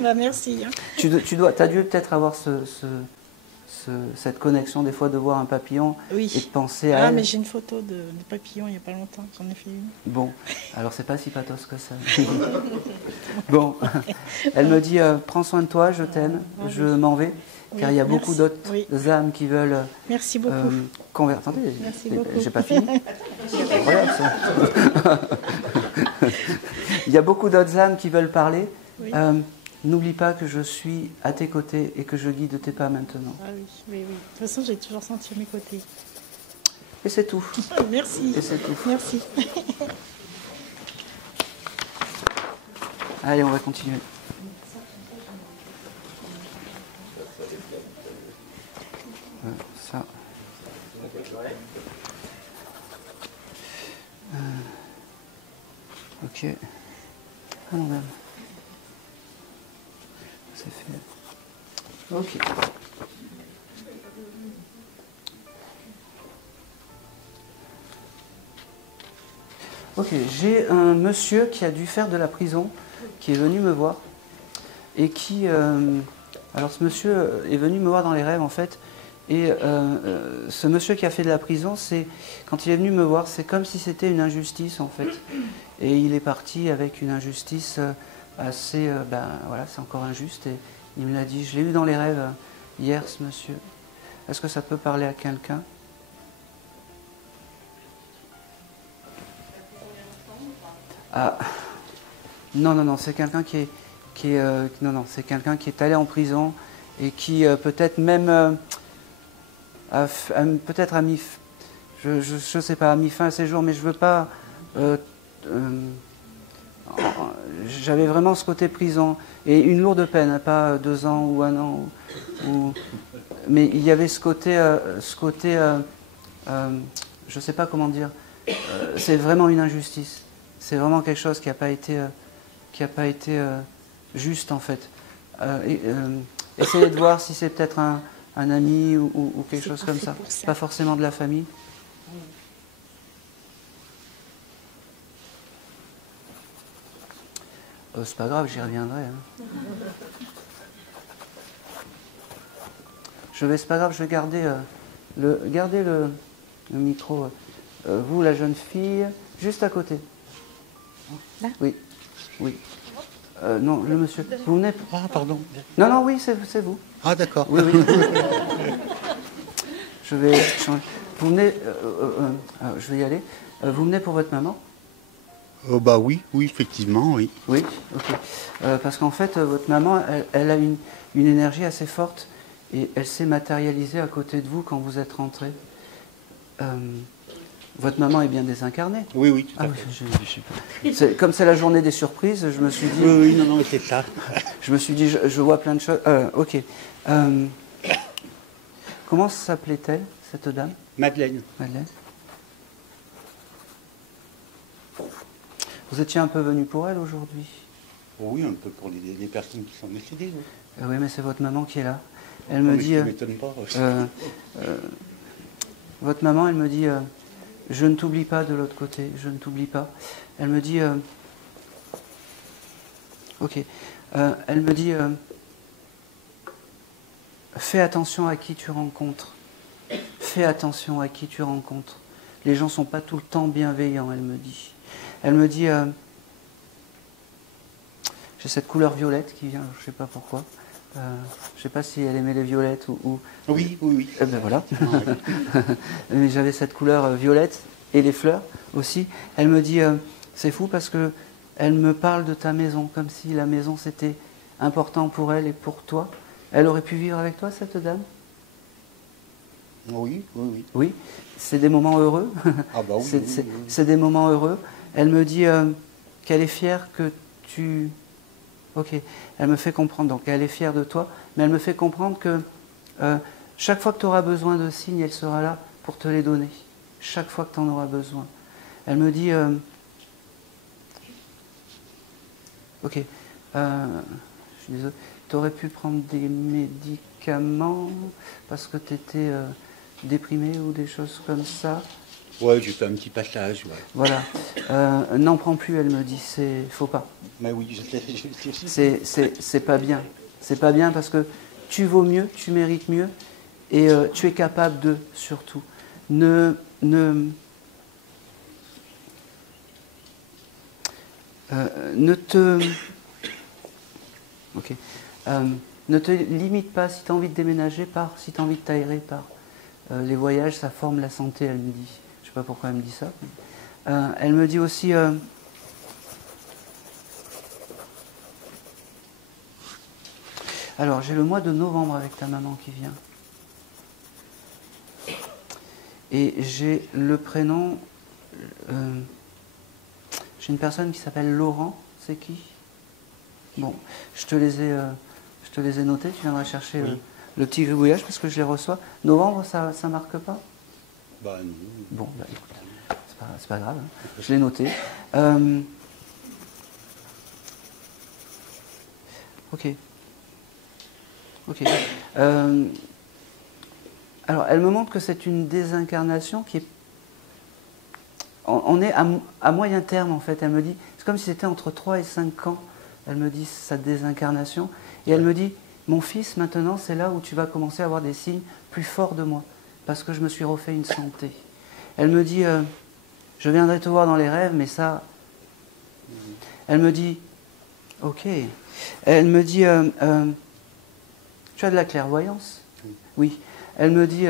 Bah, merci. Hein. Tu as dû peut-être avoir cette connexion des fois de voir un papillon Oui. et de penser à Ah, elle. mais j'ai une photo de papillon il n'y a pas longtemps. J'en ai fait une. Bon, alors c'est pas si pathos que ça. Bon, elle me dit, prends soin de toi, je t'aime, je m'en vais. Car il y a beaucoup merci. d'autres Oui. âmes qui veulent Merci beaucoup. convertir. Attendez, Merci beaucoup. j'ai pas fini. C'est incroyable ça. Il y a beaucoup d'autres âmes qui veulent parler. Oui. N'oublie pas que je suis à tes côtés et que je guide tes pas maintenant. Ah oui, oui, oui. De toute façon, j'ai toujours senti à mes côtés. Et c'est tout. Merci. Et c'est tout. Merci. Allez, on va continuer. Ça. Ok. Ah non, même. C'est fait. Ok. Ok, j'ai un monsieur qui a dû faire de la prison, qui est venu me voir, et qui... alors ce monsieur est venu me voir dans les rêves en fait, et ce monsieur qui a fait de la prison, quand il est venu me voir, c'est comme si c'était une injustice en fait. Et il est parti avec une injustice assez... voilà, c'est encore injuste, et il me l'a dit. Je l'ai eu dans les rêves hier, ce monsieur. Est-ce que ça peut parler à quelqu'un ? Ah, non, c'est quelqu'un c'est quelqu'un qui est allé en prison et qui peut-être même peut-être a mis, je sais pas, a mis fin à ses jours, mais je veux pas. J'avais vraiment ce côté prison et une lourde peine, hein, pas 2 ans ou 1 an, mais il y avait ce côté, je sais pas comment dire. C'est vraiment une injustice. C'est vraiment quelque chose qui n'a pas été, juste en fait. Essayez de voir si c'est peut-être un ami ou quelque chose comme ça. Pas forcément de la famille. C'est pas grave, j'y reviendrai. Hein. C'est pas grave, je vais garder le micro. Vous, la jeune fille, juste à côté. Là ? Oui. Non, le monsieur. Vous venez. Ah, pardon. Non, oui, c'est vous. Ah, d'accord. Oui. Je vais changer. Vous venez. Je vais y aller. Vous venez pour votre maman ? Bah oui, effectivement, oui. Oui, ok. Parce qu'en fait, votre maman, elle a une énergie assez forte et elle s'est matérialisée à côté de vous quand vous êtes rentré. Votre maman est bien désincarnée ? Oui, tout à fait. Comme c'est la journée des surprises, je me suis dit... Oui, non, c'est ça. Je me suis dit, je vois plein de choses... ok. Comment s'appelait-elle, cette dame ? Madeleine. Vous étiez un peu venu pour elle aujourd'hui ? Oui, un peu pour les personnes qui sont décédées. Oui, oui, mais c'est votre maman qui est là. Elle me dit... Ça ne m'étonne pas. Votre maman, elle me dit... je ne t'oublie pas de l'autre côté, je ne t'oublie pas. Elle me dit... ok. Elle me dit... fais attention à qui tu rencontres. Fais attention à qui tu rencontres. Les gens ne sont pas tout le temps bienveillants, elle me dit. Elle me dit... j'ai cette couleur violette qui vient, je ne sais pas pourquoi. Je ne sais pas si elle aimait les violettes ou... Oui. Eh ben voilà. Mais j'avais cette couleur violette et les fleurs aussi. Elle me dit, c'est fou parce que elle me parle de ta maison, comme si la maison c'était important pour elle et pour toi. Elle aurait pu vivre avec toi, cette dame ? Oui. Oui, c'est des moments heureux. Ah bah oui. C'est des moments heureux. Elle me dit qu'elle est fière que tu... Ok, elle me fait comprendre, donc elle est fière de toi, mais elle me fait comprendre que chaque fois que tu auras besoin de signes, elle sera là pour te les donner. Chaque fois que tu en auras besoin. Elle me dit... ok, je suis désolé. tu aurais pu prendre des médicaments parce que tu étais déprimé ou des choses comme ça. Ouais, j'ai fait un petit passage, ouais. Voilà. N'en prends plus, elle me dit, faut pas. Mais oui, je sais. C'est pas bien. C'est pas bien parce que tu vaux mieux, tu mérites mieux et tu es capable de, surtout. Ne te limite pas si tu as envie de déménager si tu as envie de t'aérer par les voyages, ça forme la santé, elle me dit. Je sais pas pourquoi elle me dit ça. Elle me dit aussi alors j'ai le mois de novembre avec ta maman qui vient. Et j'ai le prénom j'ai une personne qui s'appelle Laurent, c'est qui? Bon, je te les ai notés, tu viendras chercher le petit gribouillage parce que je les reçois. Novembre, ça marque pas? Bah non. Bon, bah écoute, c'est pas grave, hein. Je l'ai noté. Ok. Alors, elle me montre que c'est une désincarnation qui est... On est à moyen terme, en fait. Elle me dit, c'est comme si c'était entre 3 et 5 ans, elle me dit, sa désincarnation. Et elle me dit, mon fils, maintenant, c'est là où tu vas commencer à avoir des signes plus forts de moi, parce que je me suis refait une santé. Elle me dit, je viendrai te voir dans les rêves, mais ça... Elle me dit, ok. Elle me dit, tu as de la clairvoyance? Oui. Elle me dit,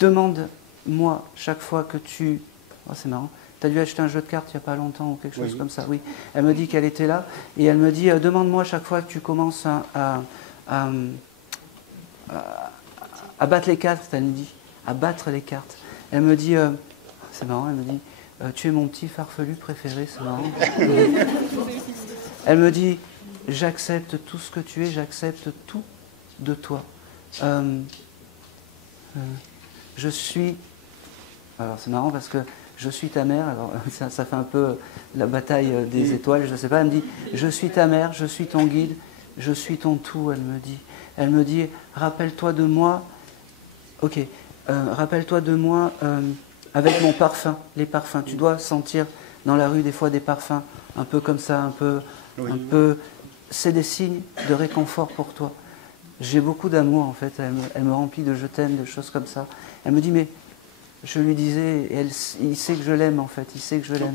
demande-moi chaque fois que tu... Oh, c'est marrant. Tu as dû acheter un jeu de cartes il n'y a pas longtemps ou quelque chose comme ça. Oui. Elle me dit qu'elle était là. Et elle me dit, demande-moi chaque fois que tu commences à battre les cartes, elle me dit. À battre les cartes. Elle me dit, c'est marrant, elle me dit, tu es mon petit farfelu préféré, c'est marrant. Elle me dit, j'accepte tout ce que tu es, j'accepte tout de toi. Je suis... Alors c'est marrant parce que je suis ta mère, alors ça fait un peu la bataille des étoiles, je ne sais pas, elle me dit, je suis ta mère, je suis ton guide, je suis ton tout, elle me dit. Elle me dit, rappelle-toi de moi, ok, rappelle-toi de moi avec mon parfum, les parfums. Tu dois sentir dans la rue des fois des parfums, un peu comme ça, un peu, c'est des signes de réconfort pour toi. J'ai beaucoup d'amour en fait, elle me remplit de je t'aime, de choses comme ça. Elle me dit, mais je lui disais, et il sait que je l'aime en fait, il sait que je l'aime.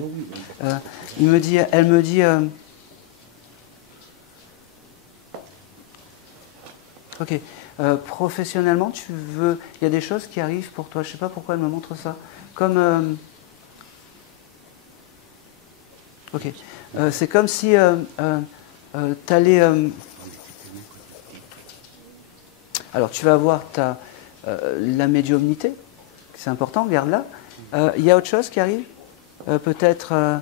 Elle me dit, ok, professionnellement, il y a des choses qui arrivent pour toi, je ne sais pas pourquoi elle me montre ça. Comme, ok, c'est comme si tu allais... alors tu vas avoir la médiumnité, c'est important, garde-la. Il y a autre chose qui arrive, peut-être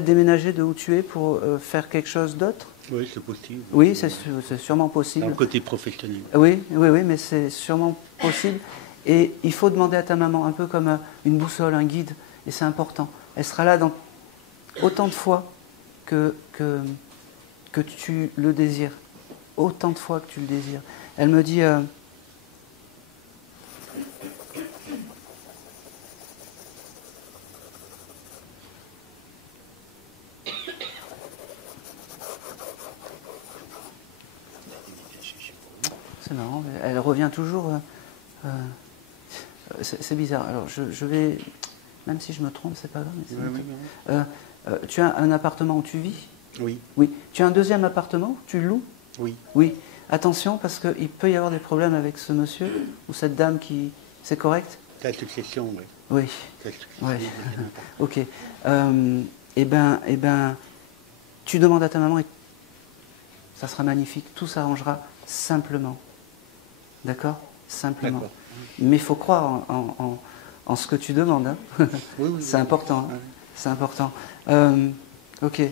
déménager de où tu es pour faire quelque chose d'autre. Oui, c'est possible. Oui, c'est sûrement possible. Dans le côté professionnel. Oui, mais c'est sûrement possible. Et il faut demander à ta maman, un peu comme une boussole, un guide, et c'est important. Elle sera là dans autant de fois que tu le désires. Autant de fois que tu le désires. Elle me dit... c'est marrant, elle revient toujours... c'est bizarre. Alors, je vais... Même si je me trompe, c'est pas grave. Mais tu as un appartement où tu vis? Oui. Oui. Tu as un deuxième appartement où tu loues? Oui. Oui. Attention, parce qu'il peut y avoir des problèmes avec ce monsieur ou cette dame qui... C'est correct? La succession, oui. Oui. Ouais. Ok. Eh ben, tu demandes à ta maman et ça sera magnifique. Tout s'arrangera simplement. D'accord? Simplement. Mais il faut croire en ce que tu demandes. Hein. Oui, c'est important. Hein. C'est important. Ok.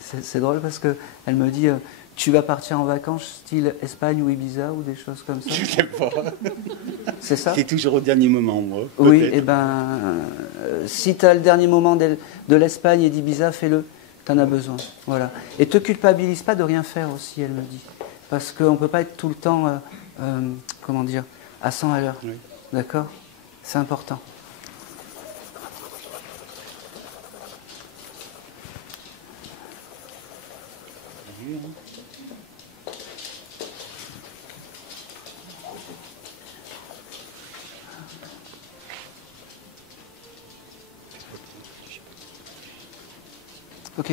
C'est drôle parce qu'elle me dit tu vas partir en vacances style Espagne ou Ibiza ou des choses comme ça. Je sais pas. C'est ça? C'est toujours au dernier moment, moi. Oui, et si tu as le dernier moment de l'Espagne et d'Ibiza, fais-le. Tu en as besoin. Voilà. Et te culpabilise pas de rien faire aussi, elle me dit. Parce qu'on ne peut pas être tout le temps, comment dire, à 100 à l'heure. Oui. D'accord? C'est important. Ok.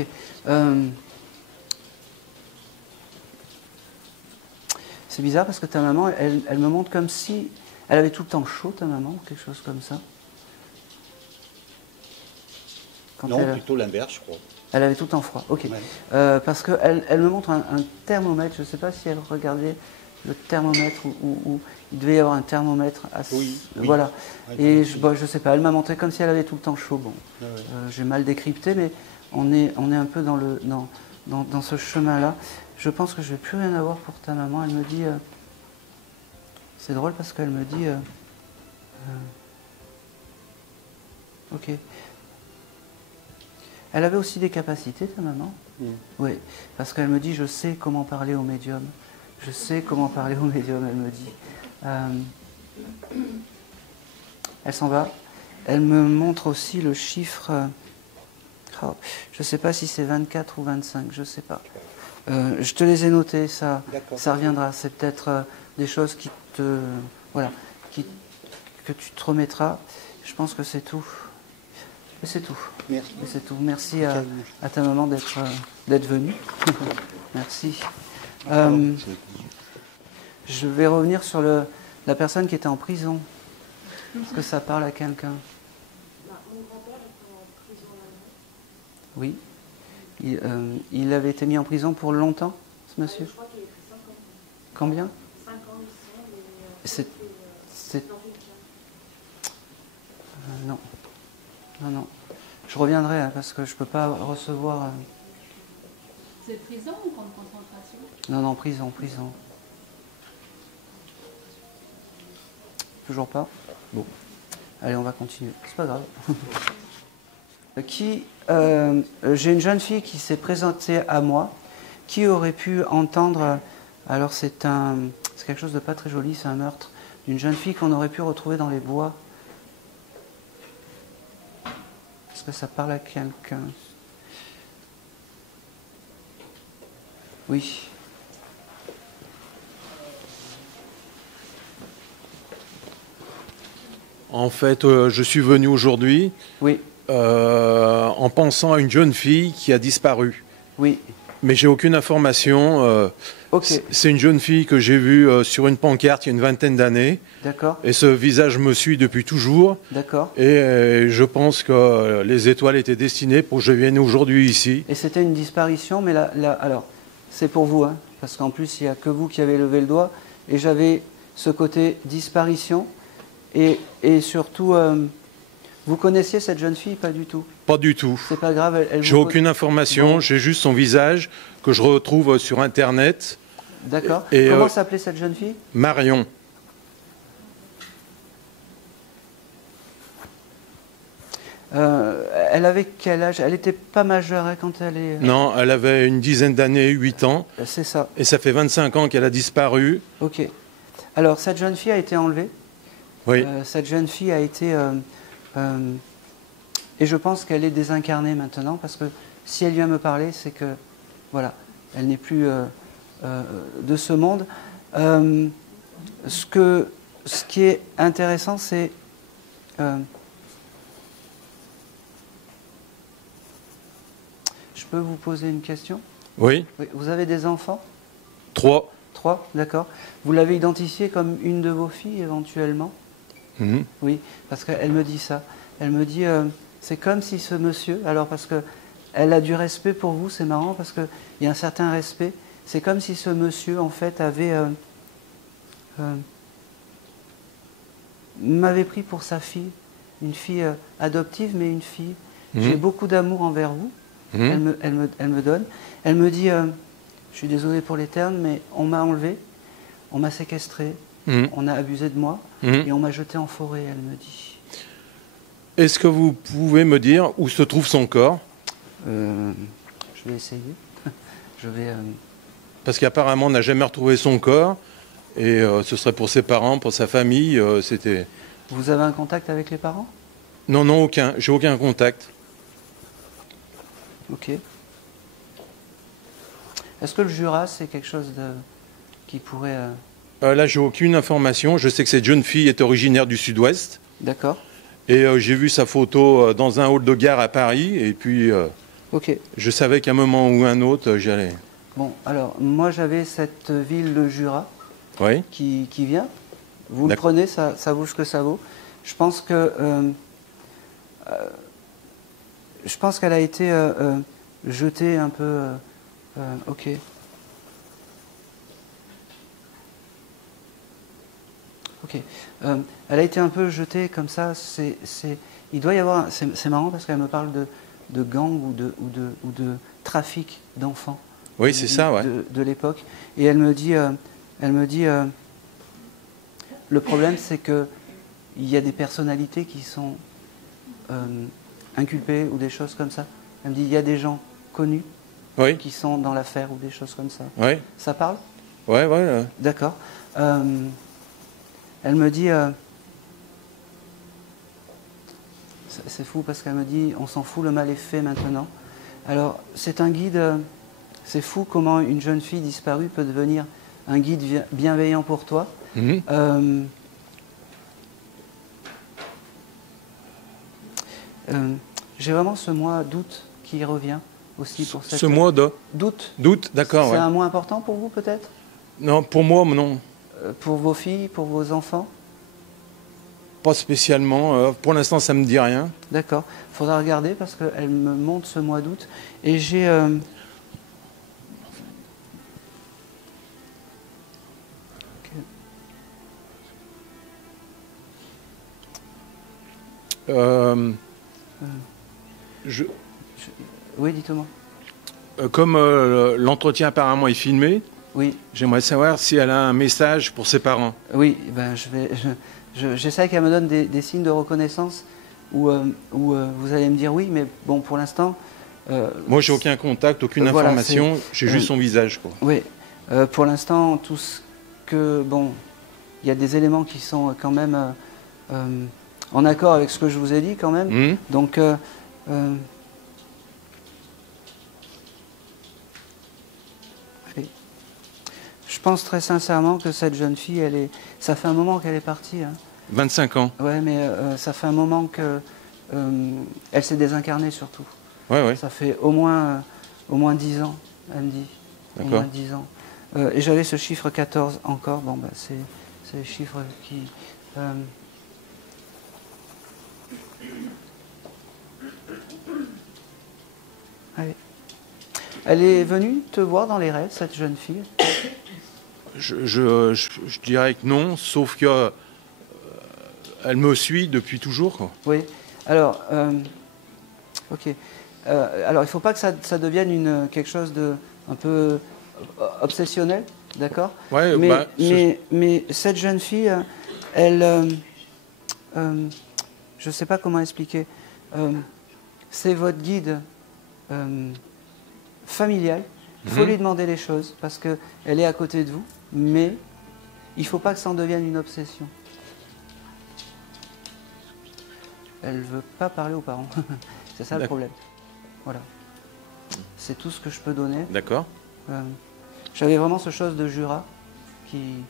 C'est bizarre parce que ta maman, elle me montre comme si elle avait tout le temps chaud, ta maman, ou quelque chose comme ça. Quand Non, elle, plutôt l'inverse, je crois. elle avait tout le temps froid. Ok. Ouais. Parce qu'elle elle me montre un thermomètre. Je ne sais pas si elle regardait le thermomètre ou il devait y avoir un thermomètre. Oui. Voilà. Ouais, Et je ne sais pas. Elle m'a montré comme si elle avait tout le temps chaud. Bon, Ouais. j'ai mal décrypté, mais on est un peu dans ce chemin-là. Je pense que je ne vais plus rien avoir pour ta maman. Elle me dit... c'est drôle parce qu'elle me dit... ok. Elle avait aussi des capacités, ta maman? Oui, parce qu'elle me dit, je sais comment parler au médium. Je sais comment parler au médium, elle me dit. Elle s'en va. Elle me montre aussi le chiffre... je ne sais pas si c'est 24 ou 25, je ne sais pas. Je te les ai notés, ça reviendra. C'est peut-être des choses qui te... Voilà, que tu te remettras. Je pense que c'est tout. Et c'est tout. Merci. Et c'est tout. Merci à ta maman d'être venue. Merci. Je vais revenir sur la personne qui était en prison. Est-ce que ça parle à quelqu'un? Mon grand-père était en prison là-bas. Oui. Il avait été mis en prison pour longtemps, ce monsieur? Je crois qu'il a pris 5 ans. Combien? 5 ans, il C'est... dans une cave. non. Non. Je reviendrai hein, parce que je ne peux pas recevoir... C'est prison ou camp de concentration? Non, prison. Toujours pas? Bon. Allez, on va continuer. C'est pas grave. J'ai une jeune fille qui s'est présentée à moi, qui aurait pu entendre... Alors c'est quelque chose de pas très joli, c'est un meurtre d'une jeune fille qu'on aurait pu retrouver dans les bois. Est-ce que ça parle à quelqu'un? Oui. En fait, je suis venu aujourd'hui en pensant à une jeune fille qui a disparu. Oui. Mais j'ai aucune information. C'est une jeune fille que j'ai vue sur une pancarte il y a une vingtaine d'années. D'accord. Et ce visage me suit depuis toujours. D'accord. Et je pense que les étoiles étaient destinées pour que je vienne aujourd'hui ici. Et c'était une disparition, mais alors, c'est pour vous, hein, parce qu'en plus, il n'y a que vous qui avez levé le doigt. Et j'avais ce côté disparition. Et surtout, vous connaissiez cette jeune fille? Pas du tout. Pas du tout. C'est pas grave. J'ai aucune information. Bon. J'ai juste son visage que je retrouve sur Internet. D'accord. Comment s'appelait cette jeune fille? Marion. Elle avait quel âge? Elle n'était pas majeure hein, quand elle est... Non, elle avait une dizaine d'années, 8 ans. C'est ça. Et ça fait 25 ans qu'elle a disparu. Ok. Alors, cette jeune fille a été enlevée. Oui. Cette jeune fille a été... et je pense qu'elle est désincarnée maintenant, parce que si elle vient me parler, c'est que, voilà, elle n'est plus de ce monde. Ce qui est intéressant, c'est... je peux vous poser une question? Oui. Vous avez des enfants? 3. 3, d'accord. Vous l'avez identifiée comme une de vos filles, éventuellement? Oui, parce qu'elle me dit ça. Elle me dit, c'est comme si ce monsieur, alors parce qu'elle a du respect pour vous, c'est marrant, parce qu'il y a un certain respect, c'est comme si ce monsieur, en fait, m'avait pris pour sa fille, une fille adoptive, mais une fille. J'ai beaucoup d'amour envers vous, elle me donne. Elle me dit, je suis désolé pour les termes, mais on m'a enlevé, on m'a séquestré, on a abusé de moi, et on m'a jeté en forêt, elle me dit. Est-ce que vous pouvez me dire où se trouve son corps? vais essayer. Je vais... Parce qu'apparemment, on n'a jamais retrouvé son corps. Et ce serait pour ses parents, pour sa famille. C'était... Vous avez un contact avec les parents? Non, non, aucun. J'ai aucun contact. Ok. Est-ce que le Jura, c'est quelque chose qui pourrait... Là, j'ai aucune information. Je sais que cette jeune fille est originaire du Sud-Ouest. D'accord. Et j'ai vu sa photo dans un hall de gare à Paris. Et puis, ok. Je savais qu'à un moment ou un autre, j'allais... Bon, alors, moi, j'avais cette ville, le Jura, oui. qui vient. Vous le prenez, ça vaut ce que ça vaut. Je pense que... je pense qu'elle a été jetée un peu... ok. Ok. Elle a été un peu jetée comme ça. Il doit y avoir... C'est marrant parce qu'elle me parle de gang ou de trafic d'enfants. Oui, c'est ça, ouais. De l'époque. Et elle me dit... le problème, c'est qu'il y a des personnalités qui sont inculpées ou des choses comme ça. Elle me dit, il y a des gens connus qui sont dans l'affaire ou des choses comme ça. Oui. Ça parle? Oui, oui. D'accord. Elle me dit... c'est fou parce qu'elle me dit, on s'en fout, le mal est fait maintenant. Alors, c'est un guide... c'est fou comment une jeune fille disparue peut devenir un guide bienveillant pour toi. Mmh. J'ai vraiment ce mois d'août qui revient aussi pour cette... Ce mois d'août. D'août, d'accord. C'est un mois important pour vous peut-être? Non, pour moi, non. Pour vos filles, pour vos enfants? Pas spécialement. Pour l'instant, ça ne me dit rien. D'accord. Il faudra regarder parce qu'elle me montre ce mois d'août. Et j'ai... Oui, dites-moi. Comme l'entretien apparemment est filmé, oui. J'aimerais savoir si elle a un message pour ses parents. Oui, ben j'essaie qu'elle me donne des signes de reconnaissance où vous allez me dire oui, mais bon, pour l'instant... moi, j'ai aucun contact, aucune information, j'ai juste son visage, quoi. Oui, pour l'instant, tout ce que... Bon, il y a des éléments qui sont quand même en accord avec ce que je vous ai dit, quand même. Mmh. Donc... je pense très sincèrement que cette jeune fille, ça fait un moment qu'elle est partie. Hein. 25 ans. Ouais, mais ça fait un moment que elle s'est désincarnée surtout. Ouais, ouais. Ça fait au moins 10 ans, elle me dit. Au moins 10 ans. Et j'avais ce chiffre 14 encore. Bon, bah, c'est les chiffres qui... Allez. Elle est venue te voir dans les rêves, cette jeune fille? Je dirais que non, sauf que elle me suit depuis toujours, quoi. Oui. Alors, ok. Alors, il ne faut pas que ça devienne quelque chose de un peu obsessionnel, d'accord? Ouais, mais cette jeune fille, elle, je ne sais pas comment expliquer. C'est votre guide familial. Il faut lui demander les choses parce qu'elle est à côté de vous, mais il ne faut pas que ça en devienne une obsession. Elle ne veut pas parler aux parents. C'est ça le problème. Voilà. C'est tout ce que je peux donner. D'accord. J'avais vraiment ce chose de Jura qui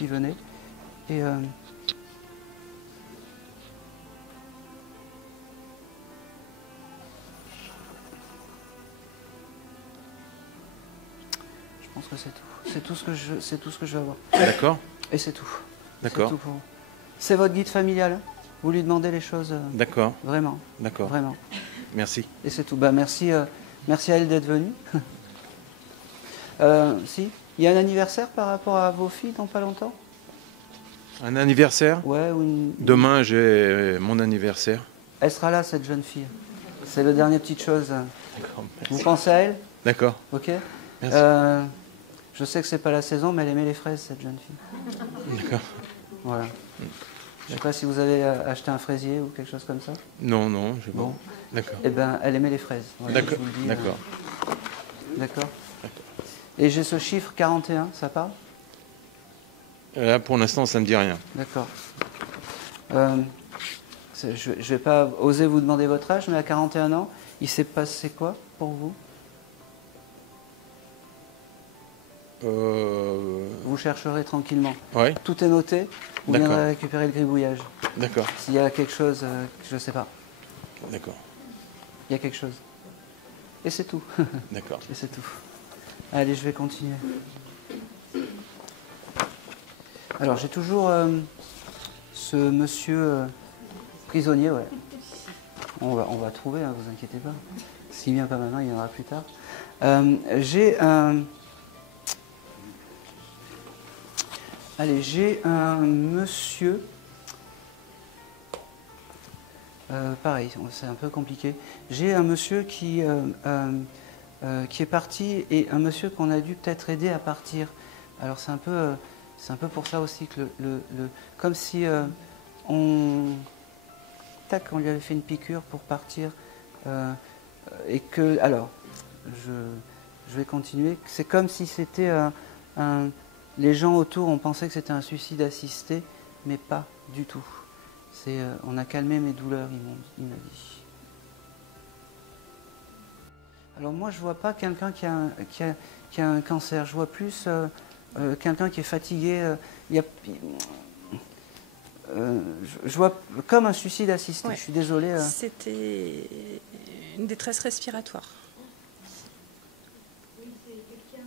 venait. Et je pense que c'est tout. C'est tout ce que je vais avoir. D'accord. Et c'est tout. D'accord. C'est votre guide familial. Hein, vous lui demandez les choses. D'accord. Vraiment. D'accord. Vraiment. Merci. Et c'est tout. Bah, merci à elle d'être venue. Si. Il y a un anniversaire par rapport à vos filles dans pas longtemps? Un anniversaire? Ouais. Demain, j'ai mon anniversaire. Elle sera là, cette jeune fille. C'est la dernière petite chose. Vous pensez à elle? D'accord. Ok. Merci. Je sais que c'est pas la saison, mais elle aimait les fraises, cette jeune fille. D'accord. Voilà. Je ne sais pas si vous avez acheté un fraisier ou quelque chose comme ça. Non, non, je Bon. D'accord. Eh bien, elle aimait les fraises. Voilà, D'accord. je vous le dis, D'accord. D'accord. Et j'ai ce chiffre 41, ça parle? Là, pour l'instant, ça ne me dit rien. D'accord. Je ne vais pas oser vous demander votre âge, mais à 41 ans, il s'est passé quoi pour vous? Vous chercherez tranquillement. Ouais. Tout est noté. Vous D'accord. viendrez récupérer le gribouillage. D'accord. S'il y a quelque chose, je ne sais pas. D'accord. Il y a quelque chose. Et c'est tout. D'accord. Et c'est tout. Allez, je vais continuer. Alors, j'ai toujours ce monsieur prisonnier, ouais. On va trouver, hein, vous inquiétez pas. S'il vient pas maintenant, il viendra plus tard. J'ai un monsieur. Pareil, c'est un peu compliqué. J'ai un monsieur qui est parti et un monsieur qu'on a dû peut-être aider à partir. Alors c'est un peu pour ça aussi que comme si on lui avait fait une piqûre pour partir et que alors je vais continuer. C'est comme si c'était les gens autour ont pensé que c'était un suicide assisté, mais pas du tout. On a calmé mes douleurs, il m'a dit. Alors moi, je vois pas quelqu'un qui a un cancer. Je vois plus quelqu'un qui est fatigué. Je vois comme un suicide assisté. Ouais. Je suis désolée. C'était une détresse respiratoire. Oui, c'est quelqu'un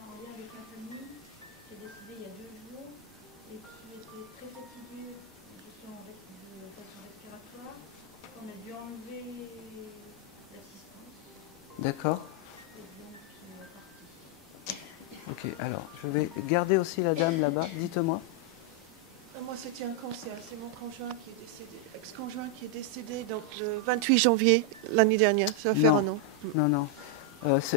en lien avec ma famille qui est décédé il y a 2 jours et qui était très fatigué de façon respiratoire. On a dû enlever l'assistance. D'accord. Et donc, il est parti. Ok, alors je vais garder aussi la dame là-bas. Dites-moi. Moi, c'était un cancer. C'est mon conjoint qui est décédé, ex-conjoint qui est décédé donc le 28 janvier l'année dernière. Ça va faire un an. Non, non.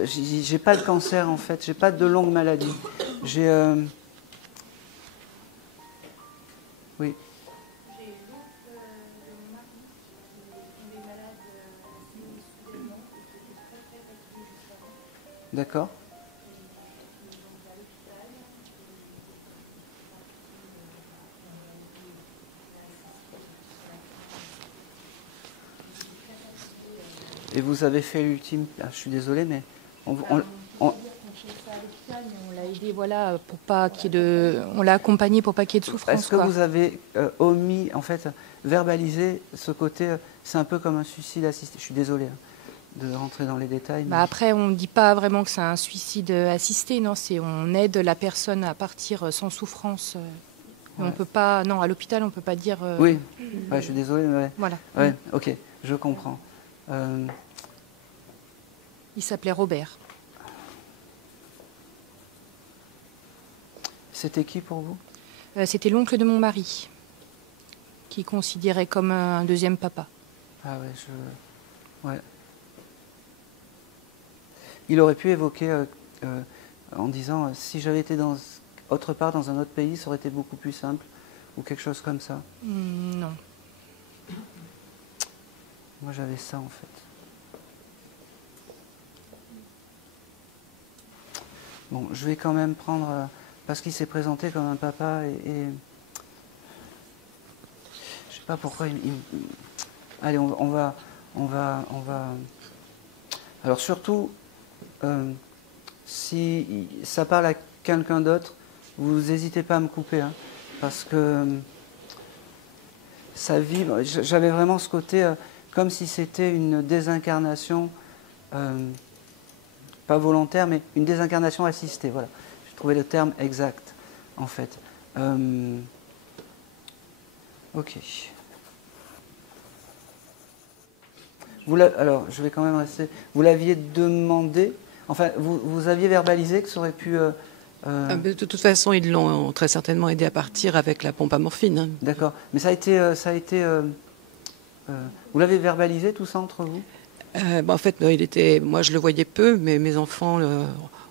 J'ai pas de cancer en fait. J'ai pas de longue maladie. J'ai. Oui. J'ai l'oncle de mon mari qui est tombé malade assez soudainement et qui était très très fatigué juste avant. D'accord. Et vous avez fait l'ultime. Ah, je suis désolé, mais On l'a aidé, voilà, pour pas qu'il y ait de. On l'a accompagné pour pas qu'il y ait de souffrance. Est-ce que vous avez omis, en fait, verbalisé ce côté, c'est un peu comme un suicide assisté. Je suis désolé de rentrer dans les détails. Mais... Après, on ne dit pas vraiment que c'est un suicide assisté, non. On aide la personne à partir sans souffrance. Ouais. On peut pas. Non, à l'hôpital, on peut pas dire. Oui. Ouais, je suis désolé, mais ouais. Voilà. Ouais. Ok, je comprends. Il s'appelait Robert. C'était qui pour vous? C'était l'oncle de mon mari, qui considérait comme un deuxième papa. Ah ouais, ouais. Il aurait pu évoquer en disant si j'avais été autre part, dans un autre pays, ça aurait été beaucoup plus simple, ou quelque chose comme ça. Non. Moi j'avais ça en fait. Bon, je vais quand même prendre, parce qu'il s'est présenté comme un papa et je sais pas pourquoi allez, on va. Alors surtout, si ça parle à quelqu'un d'autre, vous n'hésitez pas à me couper, hein, parce que ça vibre. J'avais vraiment ce côté comme si c'était une désincarnation. Pas volontaire, mais une désincarnation assistée. Voilà, j'ai trouvé le terme exact, en fait. Ok. Alors, je vais quand même rester. Vous l'aviez demandé, enfin, vous aviez verbalisé que ça aurait pu... De toute façon, ils l'ont très certainement aidé à partir avec la pompe à morphine. Hein. D'accord. Mais ça a été vous l'avez verbalisé tout ça entre vous? En fait, non, moi je le voyais peu, mais mes enfants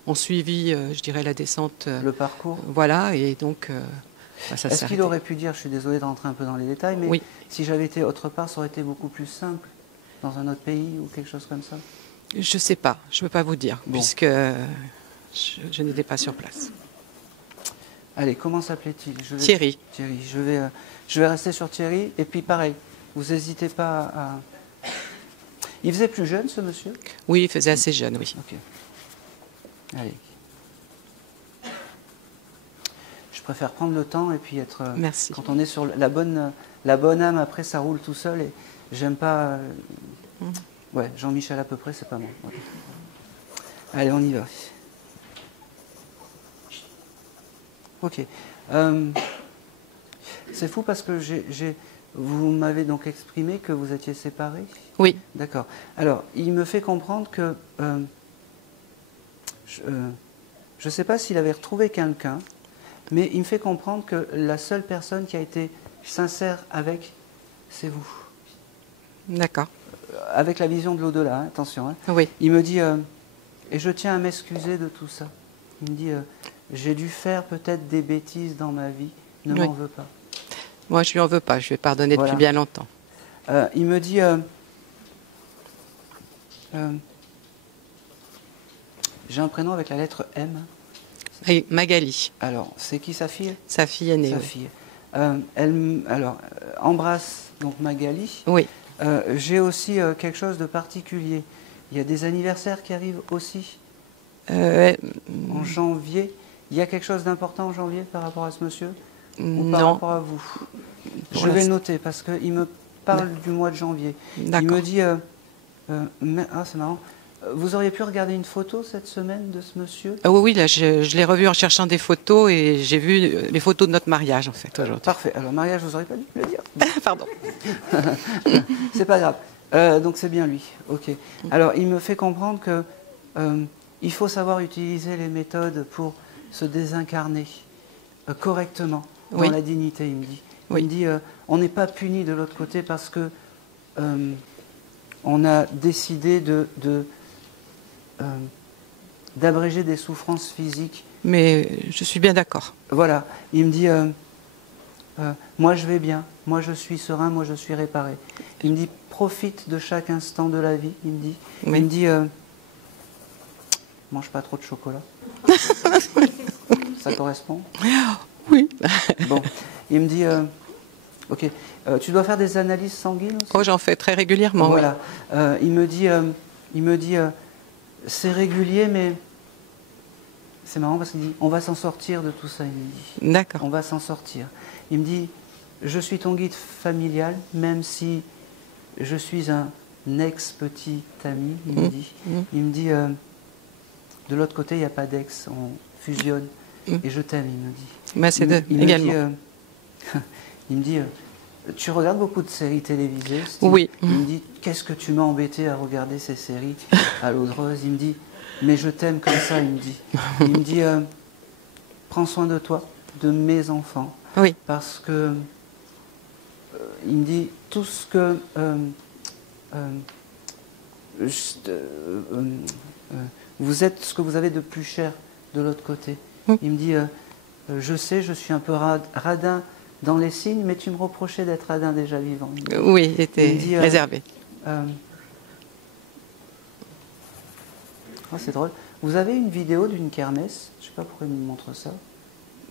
ont suivi, je dirais, la descente. Le parcours. Voilà, et donc Ça Est-ce s'est qu'il arrêté. aurait pu dire, je suis désolé de rentrer un peu dans les détails, mais Oui. si j'avais été autre part, ça aurait été beaucoup plus simple, dans un autre pays ou quelque chose comme ça? Je ne sais pas, je ne peux pas vous dire, Bon. puisque je n'étais pas sur place. Allez, comment s'appelait-il? Thierry. Thierry. Je vais rester sur Thierry. Et puis pareil, vous n'hésitez pas à... Il faisait plus jeune, ce monsieur? Oui, il faisait assez jeune, oui. Ok. Allez. Je préfère prendre le temps et puis être... Merci. Quand on est sur la bonne âme, après ça roule tout seul et j'aime pas... Ouais, Jean-Michel à peu près, c'est pas moi. Ouais. Allez, on y va. Ok. C'est fou parce que vous m'avez donc exprimé que vous étiez séparés? Oui. D'accord. Alors, il me fait comprendre que... je ne sais pas s'il avait retrouvé quelqu'un, mais il me fait comprendre que la seule personne qui a été sincère avec, c'est vous. D'accord. Avec la vision de l'au-delà, hein, attention. Hein. Oui. Il me dit, et je tiens à m'excuser de tout ça. Il me dit, j'ai dû faire peut-être des bêtises dans ma vie, ne m'en veux pas. Moi, je lui en veux pas, je lui ai pardonné Voilà. depuis bien longtemps. Il me dit, j'ai un prénom avec la lettre M. Et Magali. Alors, c'est qui sa fille? Sa fille aînée. Sa oui. fille. Embrasse donc Magali. Oui. J'ai aussi quelque chose de particulier. Il y a des anniversaires qui arrivent aussi en janvier. Il y a quelque chose d'important en janvier par rapport à ce monsieur ou par Non. rapport à vous? Pour Je vais le l'instant. noter parce qu'il me parle du mois de janvier. Il me dit, c'est marrant, vous auriez pu regarder une photo cette semaine de ce monsieur? Ah oui, là, je l'ai revu en cherchant des photos et j'ai vu les photos de notre mariage, en fait, aujourd'hui. Parfait. Alors, mariage, vous n'auriez pas dû me le dire. Pardon. C'est pas grave. Donc, c'est bien lui. OK. Alors, il me fait comprendre que il faut savoir utiliser les méthodes pour se désincarner correctement, dans Oui. la dignité, il me dit. Oui. Il me dit, on n'est pas puni de l'autre côté parce que on a décidé d'abréger des souffrances physiques. Mais je suis bien d'accord. Voilà, il me dit, moi je vais bien, moi je suis serein, moi je suis réparé. Il me dit, profite de chaque instant de la vie, il me dit. Oui. Il me dit, mange pas trop de chocolat. Ça correspond? Oui. Bon, il me dit, ok, tu dois faire des analyses sanguines aussi? Oh, j'en fais très régulièrement, Voilà, il me dit, c'est régulier, mais c'est marrant parce qu'il dit, on va s'en sortir de tout ça, il me dit. D'accord. On va s'en sortir. Il me dit, je suis ton guide familial, même si je suis un ex-petit ami, il me dit. Il me dit, de l'autre côté, il n'y a pas d'ex, on fusionne, et je t'aime, il me dit. Bah, c'est également. Il me dit, tu regardes beaucoup de séries télévisées, Steve? Oui. Il me dit, qu'est-ce que tu m'as embêté à regarder ces séries à l'eau de rose? Il me dit, mais je t'aime comme ça, il me dit. Il me dit, prends soin de toi, de mes enfants. Oui. Parce que, il me dit, tout ce que... vous êtes ce que vous avez de plus cher de l'autre côté. Il me dit, je sais, je suis un peu radin dans les signes, mais tu me reprochais d'être radin déjà vivant. Oui, il était Il me dit, réservé. c'est drôle. Vous avez une vidéo d'une kermesse, je ne sais pas pourquoi il me montre ça.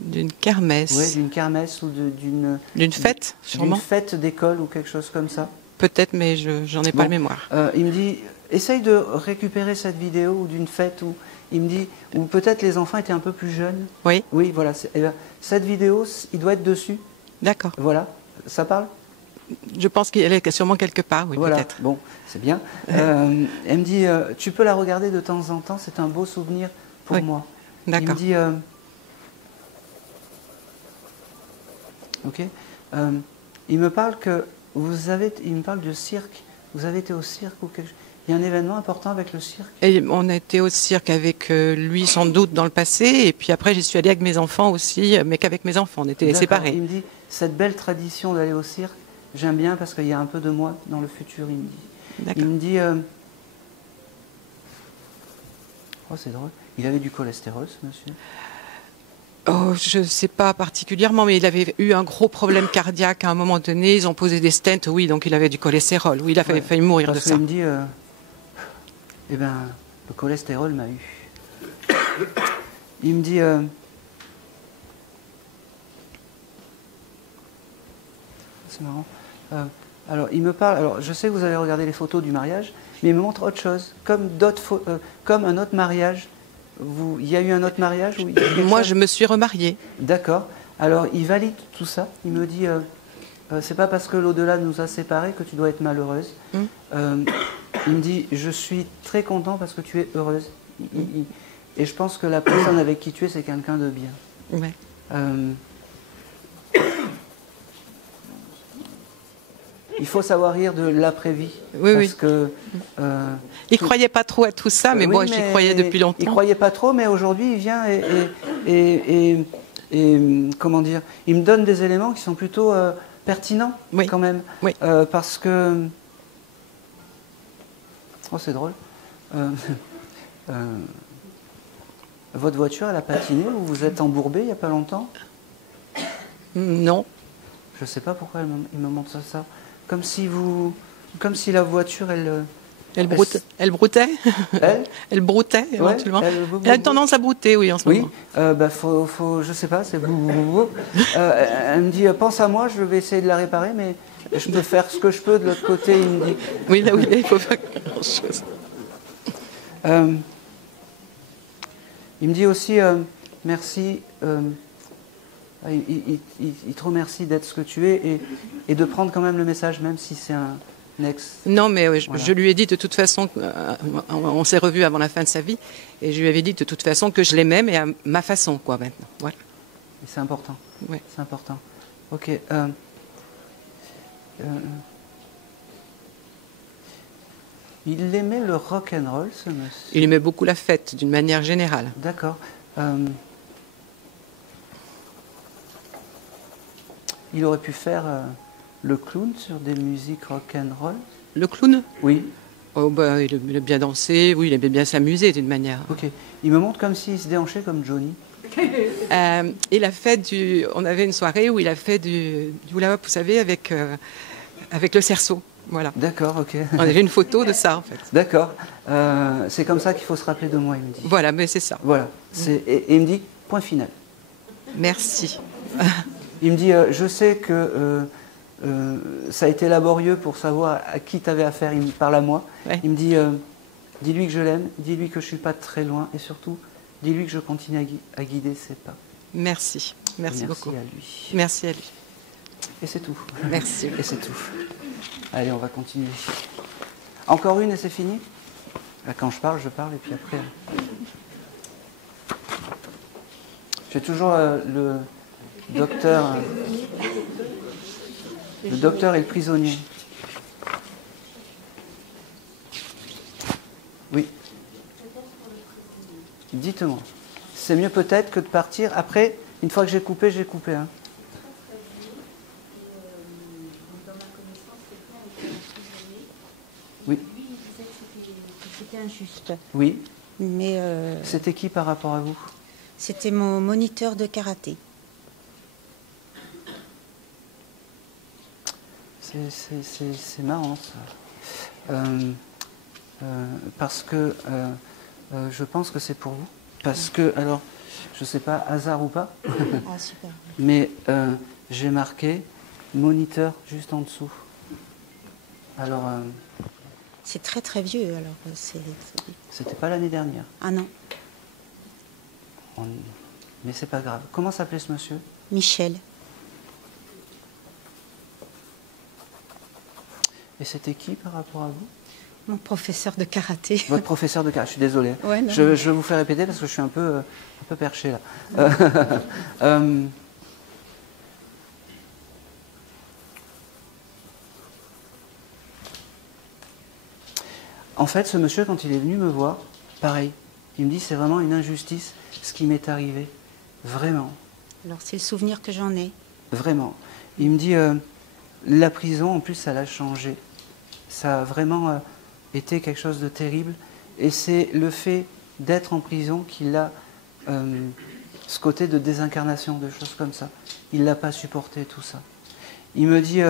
D'une kermesse? Oui, d'une kermesse ou d'une fête, sûrement. D'une fête d'école ou quelque chose comme ça. Peut-être, mais j'en ai pas le mémoire. Il me dit, essaye de récupérer cette vidéo ou d'une fête où il me dit, ou peut-être les enfants étaient un peu plus jeunes. Oui. Oui, voilà. Cette vidéo, il doit être dessus. D'accord. Voilà. Ça parle? Je pense qu'elle est sûrement quelque part, oui, voilà. peut-être. Bon, c'est bien. Elle me dit, tu peux la regarder de temps en temps, c'est un beau souvenir pour moi. D'accord. Il me dit, ok. Il me parle que il me parle de cirque. Vous avez été au cirque ou quelque chose? Il y a un événement important avec le cirque? Et on a été au cirque avec lui sans doute dans le passé, et puis après j'y suis allée avec mes enfants aussi, mais qu'avec mes enfants, on était séparés. Il me dit, cette belle tradition d'aller au cirque, j'aime bien parce qu'il y a un peu de moi dans le futur, il me dit. Il me dit, oh c'est drôle, il avait du cholestérol ce monsieur? Oh, Oh, je ne sais pas particulièrement, mais il avait eu un gros problème cardiaque à un moment donné. Ils ont posé des stents, oui, donc il avait du cholestérol. Oui, il a failli mourir de ça. Il me dit, eh ben, le cholestérol m'a eu. Il me dit, c'est marrant. Alors, il me parle. Alors, je sais que vous avez regardé les photos du mariage, mais il me montre autre chose, comme un autre mariage. Il y a eu un autre mariage où Moi, je me suis remariée. D'accord. Alors, il valide tout ça. Il me dit, c'est pas parce que l'au-delà nous a séparés que tu dois être malheureuse. Il me dit, je suis très content parce que tu es heureuse. Et je pense que la personne avec qui tu es, c'est quelqu'un de bien. Ouais. Il faut savoir rire de l'après-vie. Oui, parce que, il ne croyait pas trop à tout ça, mais moi, j'y croyais depuis longtemps. Il ne croyait pas trop, mais aujourd'hui, il vient et comment dire, il me donne des éléments qui sont plutôt pertinents, quand même. Oui. Parce que... Oh, c'est drôle. Votre voiture, elle a patiné ou vous êtes embourbé il n'y a pas longtemps? Non. Je ne sais pas pourquoi il me montre ça. Comme si la voiture, elle broutait. Elle broutait, éventuellement. Elle a tendance à brouter, oui, en ce moment. Oui, je sais pas, c'est bou. Elle me dit, pense à moi, je vais essayer de la réparer, mais je peux faire ce que je peux de l'autre côté, il me dit. Oui, là où il est, il faut faire grand-chose. Il me dit aussi, merci... il te remercie d'être ce que tu es et de prendre quand même le message, même si c'est un ex. Non, mais je lui ai dit de toute façon, on s'est revus avant la fin de sa vie, et je lui avais dit de toute façon que je l'aimais, mais à ma façon, quoi, maintenant. Voilà. Et c'est important. Oui. C'est important. Ok. Il aimait le rock and roll, ce monsieur. Il aimait beaucoup la fête, d'une manière générale. D'accord. Il aurait pu faire le clown sur des musiques rock'n'roll. Le clown? Oui. Oh, bah, il aimait bien danser, oui, il aimait bien s'amuser d'une manière. Ok. Il me montre comme s'il se déhanchait comme Johnny. Il a fait on avait une soirée où il a fait du hula-hoop, vous savez, avec le cerceau. Voilà. D'accord, ok. On avait une photo de ça, en fait. D'accord. C'est comme ça qu'il faut se rappeler de moi, il me dit. Voilà, mais c'est ça. Voilà. Et il me dit, point final. Merci. Il me dit, je sais que ça a été laborieux pour savoir à qui tu avais affaire. Il me parle à moi. Ouais. Il me dit, dis-lui que je l'aime, dis-lui que je ne suis pas très loin et surtout, dis-lui que je continue à guider ses pas. Merci. Merci beaucoup. Merci à lui. Merci à lui. Et c'est tout. Merci. Et c'est tout. Allez, on va continuer. Encore une et c'est fini? Quand je parle et puis après... J'ai toujours le docteur et le prisonnier. Oui. Dites-moi. C'est mieux peut-être que de partir. Après, une fois que j'ai coupé, hein. Oui. Lui, il disait que c'était injuste. Oui. Mais c'était qui par rapport à vous? C'était mon moniteur de karaté. C'est marrant ça. Parce que je pense que c'est pour vous. Parce que, alors, je ne sais pas, hasard ou pas, Ah, super. mais j'ai marqué moniteur juste en dessous. Alors... c'est très très vieux, alors. C'était pas l'année dernière. Ah non. Mais c'est pas grave. Comment s'appelait ce monsieur? Michel. Et c'était qui par rapport à vous? Mon professeur de karaté. Votre professeur de karaté, je suis désolé. Ouais, je vais vous faire répéter parce que je suis un peu perché là. En fait, ce monsieur, quand il est venu me voir, pareil, il me dit c'est vraiment une injustice ce qui m'est arrivé. Vraiment. Alors c'est le souvenir que j'en ai. Vraiment. Il me dit la prison, en plus, ça l'a changé. Ça a vraiment été quelque chose de terrible. Et c'est le fait d'être en prison qui l'a ce côté de désincarnation, de choses comme ça. Il ne l'a pas supporté, tout ça. Il me dit...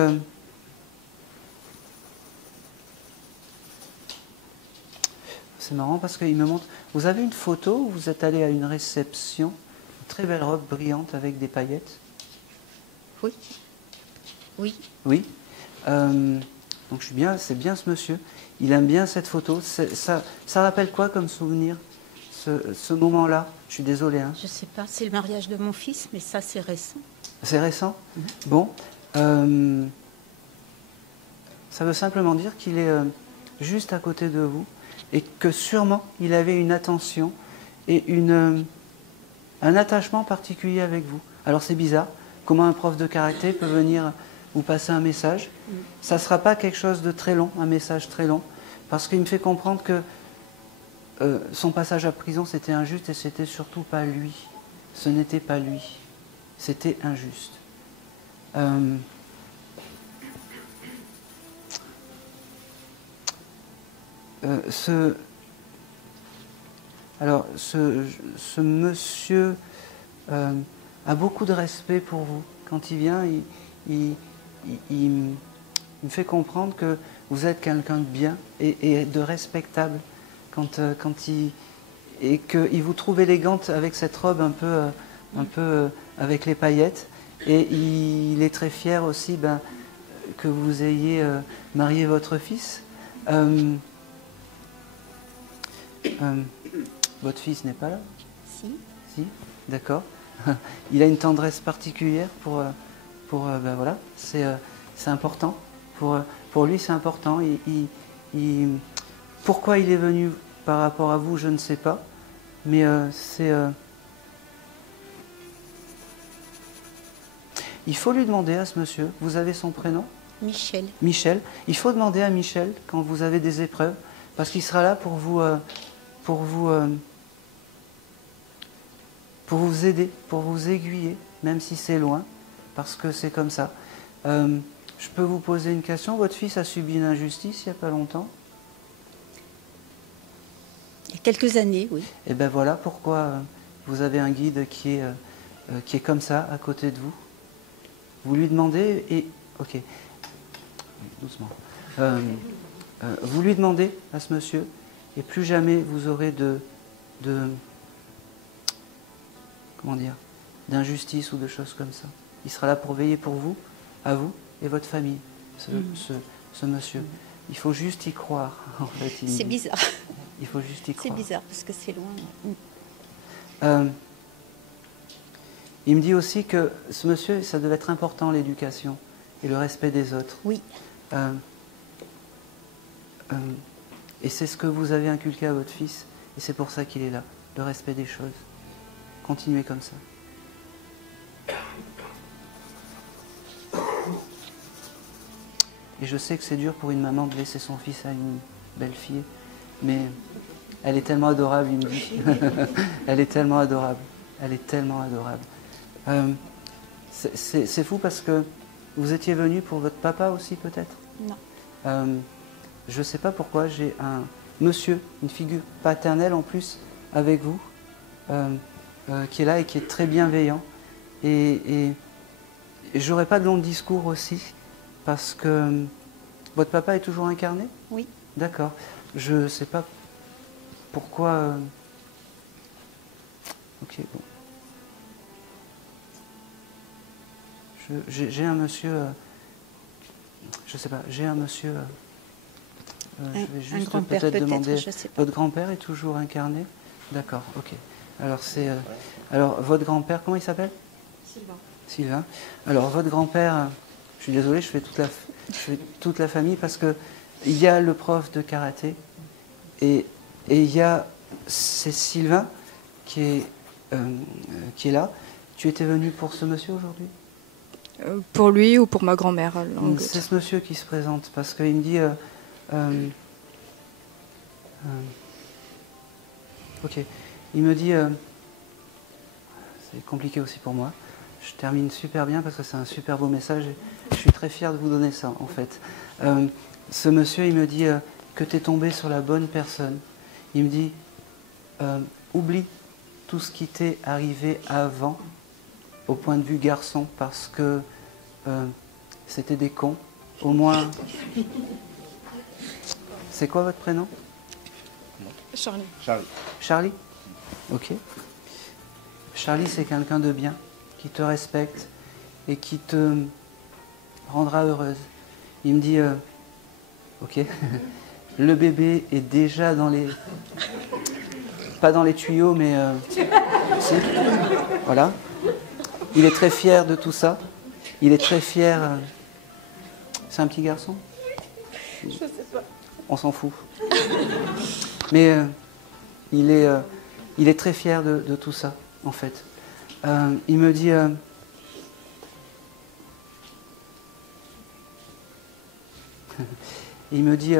c'est marrant parce qu'il me montre... Vous avez une photo où vous êtes allé à une réception, une très belle robe brillante avec des paillettes. Oui. Oui. Oui. Donc c'est bien ce monsieur. Il aime bien cette photo. Ça rappelle quoi comme souvenir, ce moment-là? Je suis désolé. Hein. Je sais pas, c'est le mariage de mon fils, mais ça c'est récent. C'est récent? Bon. Ça veut simplement dire qu'il est juste à côté de vous et que sûrement il avait une attention et un attachement particulier avec vous. Alors c'est bizarre. Comment un prof de karaté peut venir vous passer un message? Ça ne sera pas quelque chose de très long, un message très long, parce qu'il me fait comprendre que son passage à prison, c'était injuste et c'était surtout pas lui. Ce n'était pas lui. C'était injuste. Ce monsieur a beaucoup de respect pour vous. Quand il vient, il me fait comprendre que vous êtes quelqu'un de bien et de respectable. Et qu'il vous trouve élégante avec cette robe un peu avec les paillettes. Et il est très fier aussi que vous ayez marié votre fils. Votre fils n'est pas là? Si. Si, d'accord. Il a une tendresse particulière voilà, c'est important. Pour lui, c'est important. Pourquoi il est venu par rapport à vous, je ne sais pas. Mais il faut lui demander à ce monsieur, vous avez son prénom? Michel. Michel. Il faut demander à Michel quand vous avez des épreuves, parce qu'il sera là pour vous aider, pour vous aiguiller, même si c'est loin, parce que c'est comme ça. Je peux vous poser une question? Votre fils a subi une injustice il n'y a pas longtemps? Il y a quelques années, oui. Et bien voilà pourquoi vous avez un guide qui est comme ça, à côté de vous. Vous lui demandez et... Ok, doucement. Vous lui demandez à ce monsieur, et plus jamais vous aurez comment dire, d'injustice ou de choses comme ça. Il sera là pour veiller pour vous, à vous et votre famille, ce monsieur. Il faut juste y croire, en fait. C'est bizarre. Il faut juste y croire. C'est bizarre, parce que c'est loin. Il me dit aussi que ce monsieur, ça devait être important, l'éducation et le respect des autres. Oui. Et c'est ce que vous avez inculqué à votre fils, et c'est pour ça qu'il est là, le respect des choses. Continuez comme ça. Et je sais que c'est dur pour une maman de laisser son fils à une belle fille, mais elle est tellement adorable, il me dit. Elle est tellement adorable. Elle est tellement adorable. C'est fou parce que vous étiez venu pour votre papa aussi, peut-être? Non. Je ne sais pas pourquoi, j'ai un monsieur, une figure paternelle en plus, avec vous, qui est là et qui est très bienveillant. Et j'aurais pas de long discours aussi, parce que votre papa est toujours incarné? Oui. D'accord. Je ne sais pas pourquoi... Ok, bon. J'ai un monsieur... je sais pas, j'ai un monsieur... je vais juste peut-être demander... Votre grand-père est toujours incarné? D'accord, ok. Alors, alors votre grand-père, comment il s'appelle? Sylvain. Sylvain. Alors, votre grand-père... Je suis désolé, je fais toute la famille parce que il y a le prof de karaté et il y a... C'est Sylvain qui est là. Tu étais venu pour ce monsieur aujourd'hui? Pour lui ou pour ma grand-mère? C'est ce monsieur qui se présente parce qu'il me dit... ok. Il me dit... c'est compliqué aussi pour moi. Je termine super bien parce que c'est un super beau message. Et je suis très fier de vous donner ça, en fait. Ce monsieur, il me dit que tu es tombé sur la bonne personne. Il me dit, oublie tout ce qui t'est arrivé avant, au point de vue garçon, parce que c'était des cons. Au moins... C'est quoi votre prénom? Charlie. Charlie. Charlie? Ok. Charlie, c'est quelqu'un de bien, qui te respecte et qui te rendra heureuse. Il me dit, ok, le bébé est déjà dans les... Pas dans les tuyaux, mais... si. Voilà. Il est très fier de tout ça. Il est très fier... C'est un petit garçon? Je sais pas. On s'en fout. Mais il est très fier de tout ça, en fait. Il me dit... il me dit...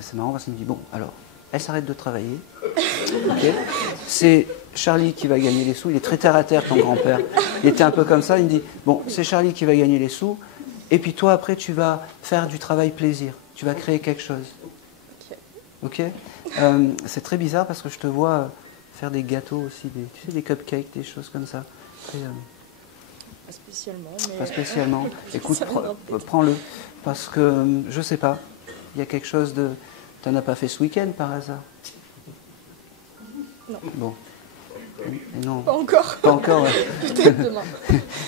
c'est marrant parce qu'il me dit, bon, alors, elle s'arrête de travailler. Okay. C'est Charlie qui va gagner les sous. Il est très terre à terre, ton grand-père. Il était un peu comme ça. Il me dit, bon, c'est Charlie qui va gagner les sous. Et puis toi, après, tu vas faire du travail plaisir. Tu vas créer quelque chose. Ok. C'est très bizarre parce que je te vois faire des gâteaux aussi, tu sais, des cupcakes, des choses comme ça. Et, pas spécialement. Mais... Pas spécialement. Écoute, prends-le. Parce que, je sais pas, il y a quelque chose de... Tu n'en as pas fait ce week-end par hasard? Non. Bon. Non. Pas encore. Pas encore, ouais. Peut-être demain.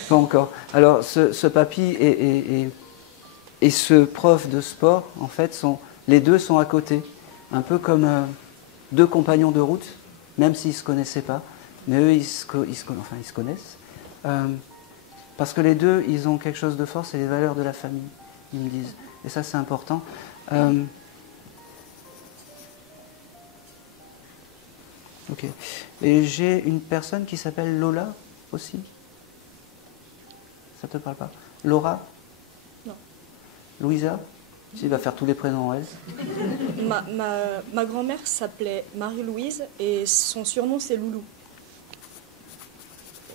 Pas encore. Alors, ce papy et ce prof de sport, en fait, les deux sont à côté. Un peu comme deux compagnons de route, même s'ils ne se connaissaient pas. Mais eux, ils se connaissent. Parce que les deux, ils ont quelque chose de fort, c'est les valeurs de la famille, ils me disent. Et ça, c'est important. Ok. Et j'ai une personne qui s'appelle Lola aussi. Ça te parle pas? Laura? Non. Louisa? Il va faire tous les prénoms en S. Ma grand-mère s'appelait Marie-Louise et son surnom c'est Loulou.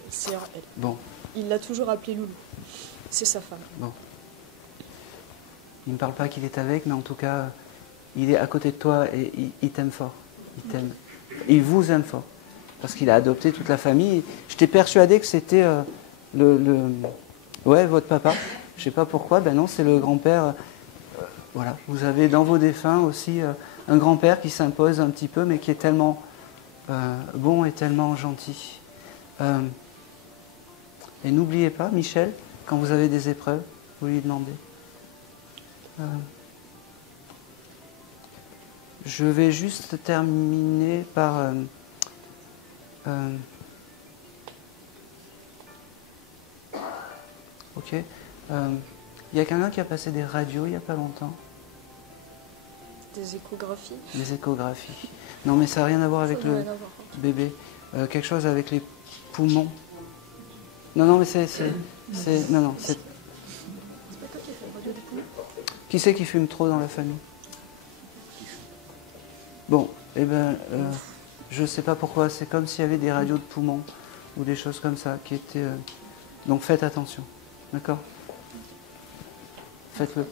C'est elle. Bon. Il l'a toujours appelée Loulou. C'est sa femme. Bon. Il ne me parle pas qu'il est avec, mais en tout cas, il est à côté de toi et il t'aime fort. Il t'aime. Il vous aime fort. Parce qu'il a adopté toute la famille. J'étais persuadé que c'était ouais, votre papa. Je ne sais pas pourquoi. Ben non, c'est le grand-père. Voilà. Vous avez dans vos défunts aussi un grand-père qui s'impose un petit peu, mais qui est tellement bon et tellement gentil. Et n'oubliez pas, Michel, quand vous avez des épreuves, vous lui demandez. Je vais juste terminer par... ok. Il y a quelqu'un qui a passé des radios il n'y a pas longtemps. Des échographies. Des échographies. Non, mais ça n'a rien à voir avec le bébé. Quelque chose avec les poumons. Non, non, mais c'est... Non, non, c'est... C'est pas toi qui as fait le radio des poumons? Qui c'est qui fume trop dans la famille? Bon, eh ben, je ne sais pas pourquoi. C'est comme s'il y avait des radios de poumons ou des choses comme ça qui étaient... Donc faites attention, d'accord? Faites-le.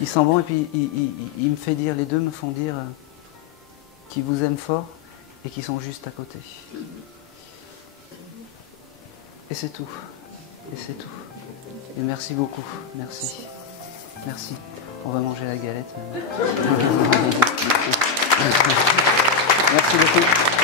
Il sent bon et puis il me fait dire, les deux me font dire qu'ils vous aiment fort et qu'ils sont juste à côté. Et c'est tout. Et c'est tout. Et merci beaucoup. Merci. Merci. On va manger la galette. Merci beaucoup.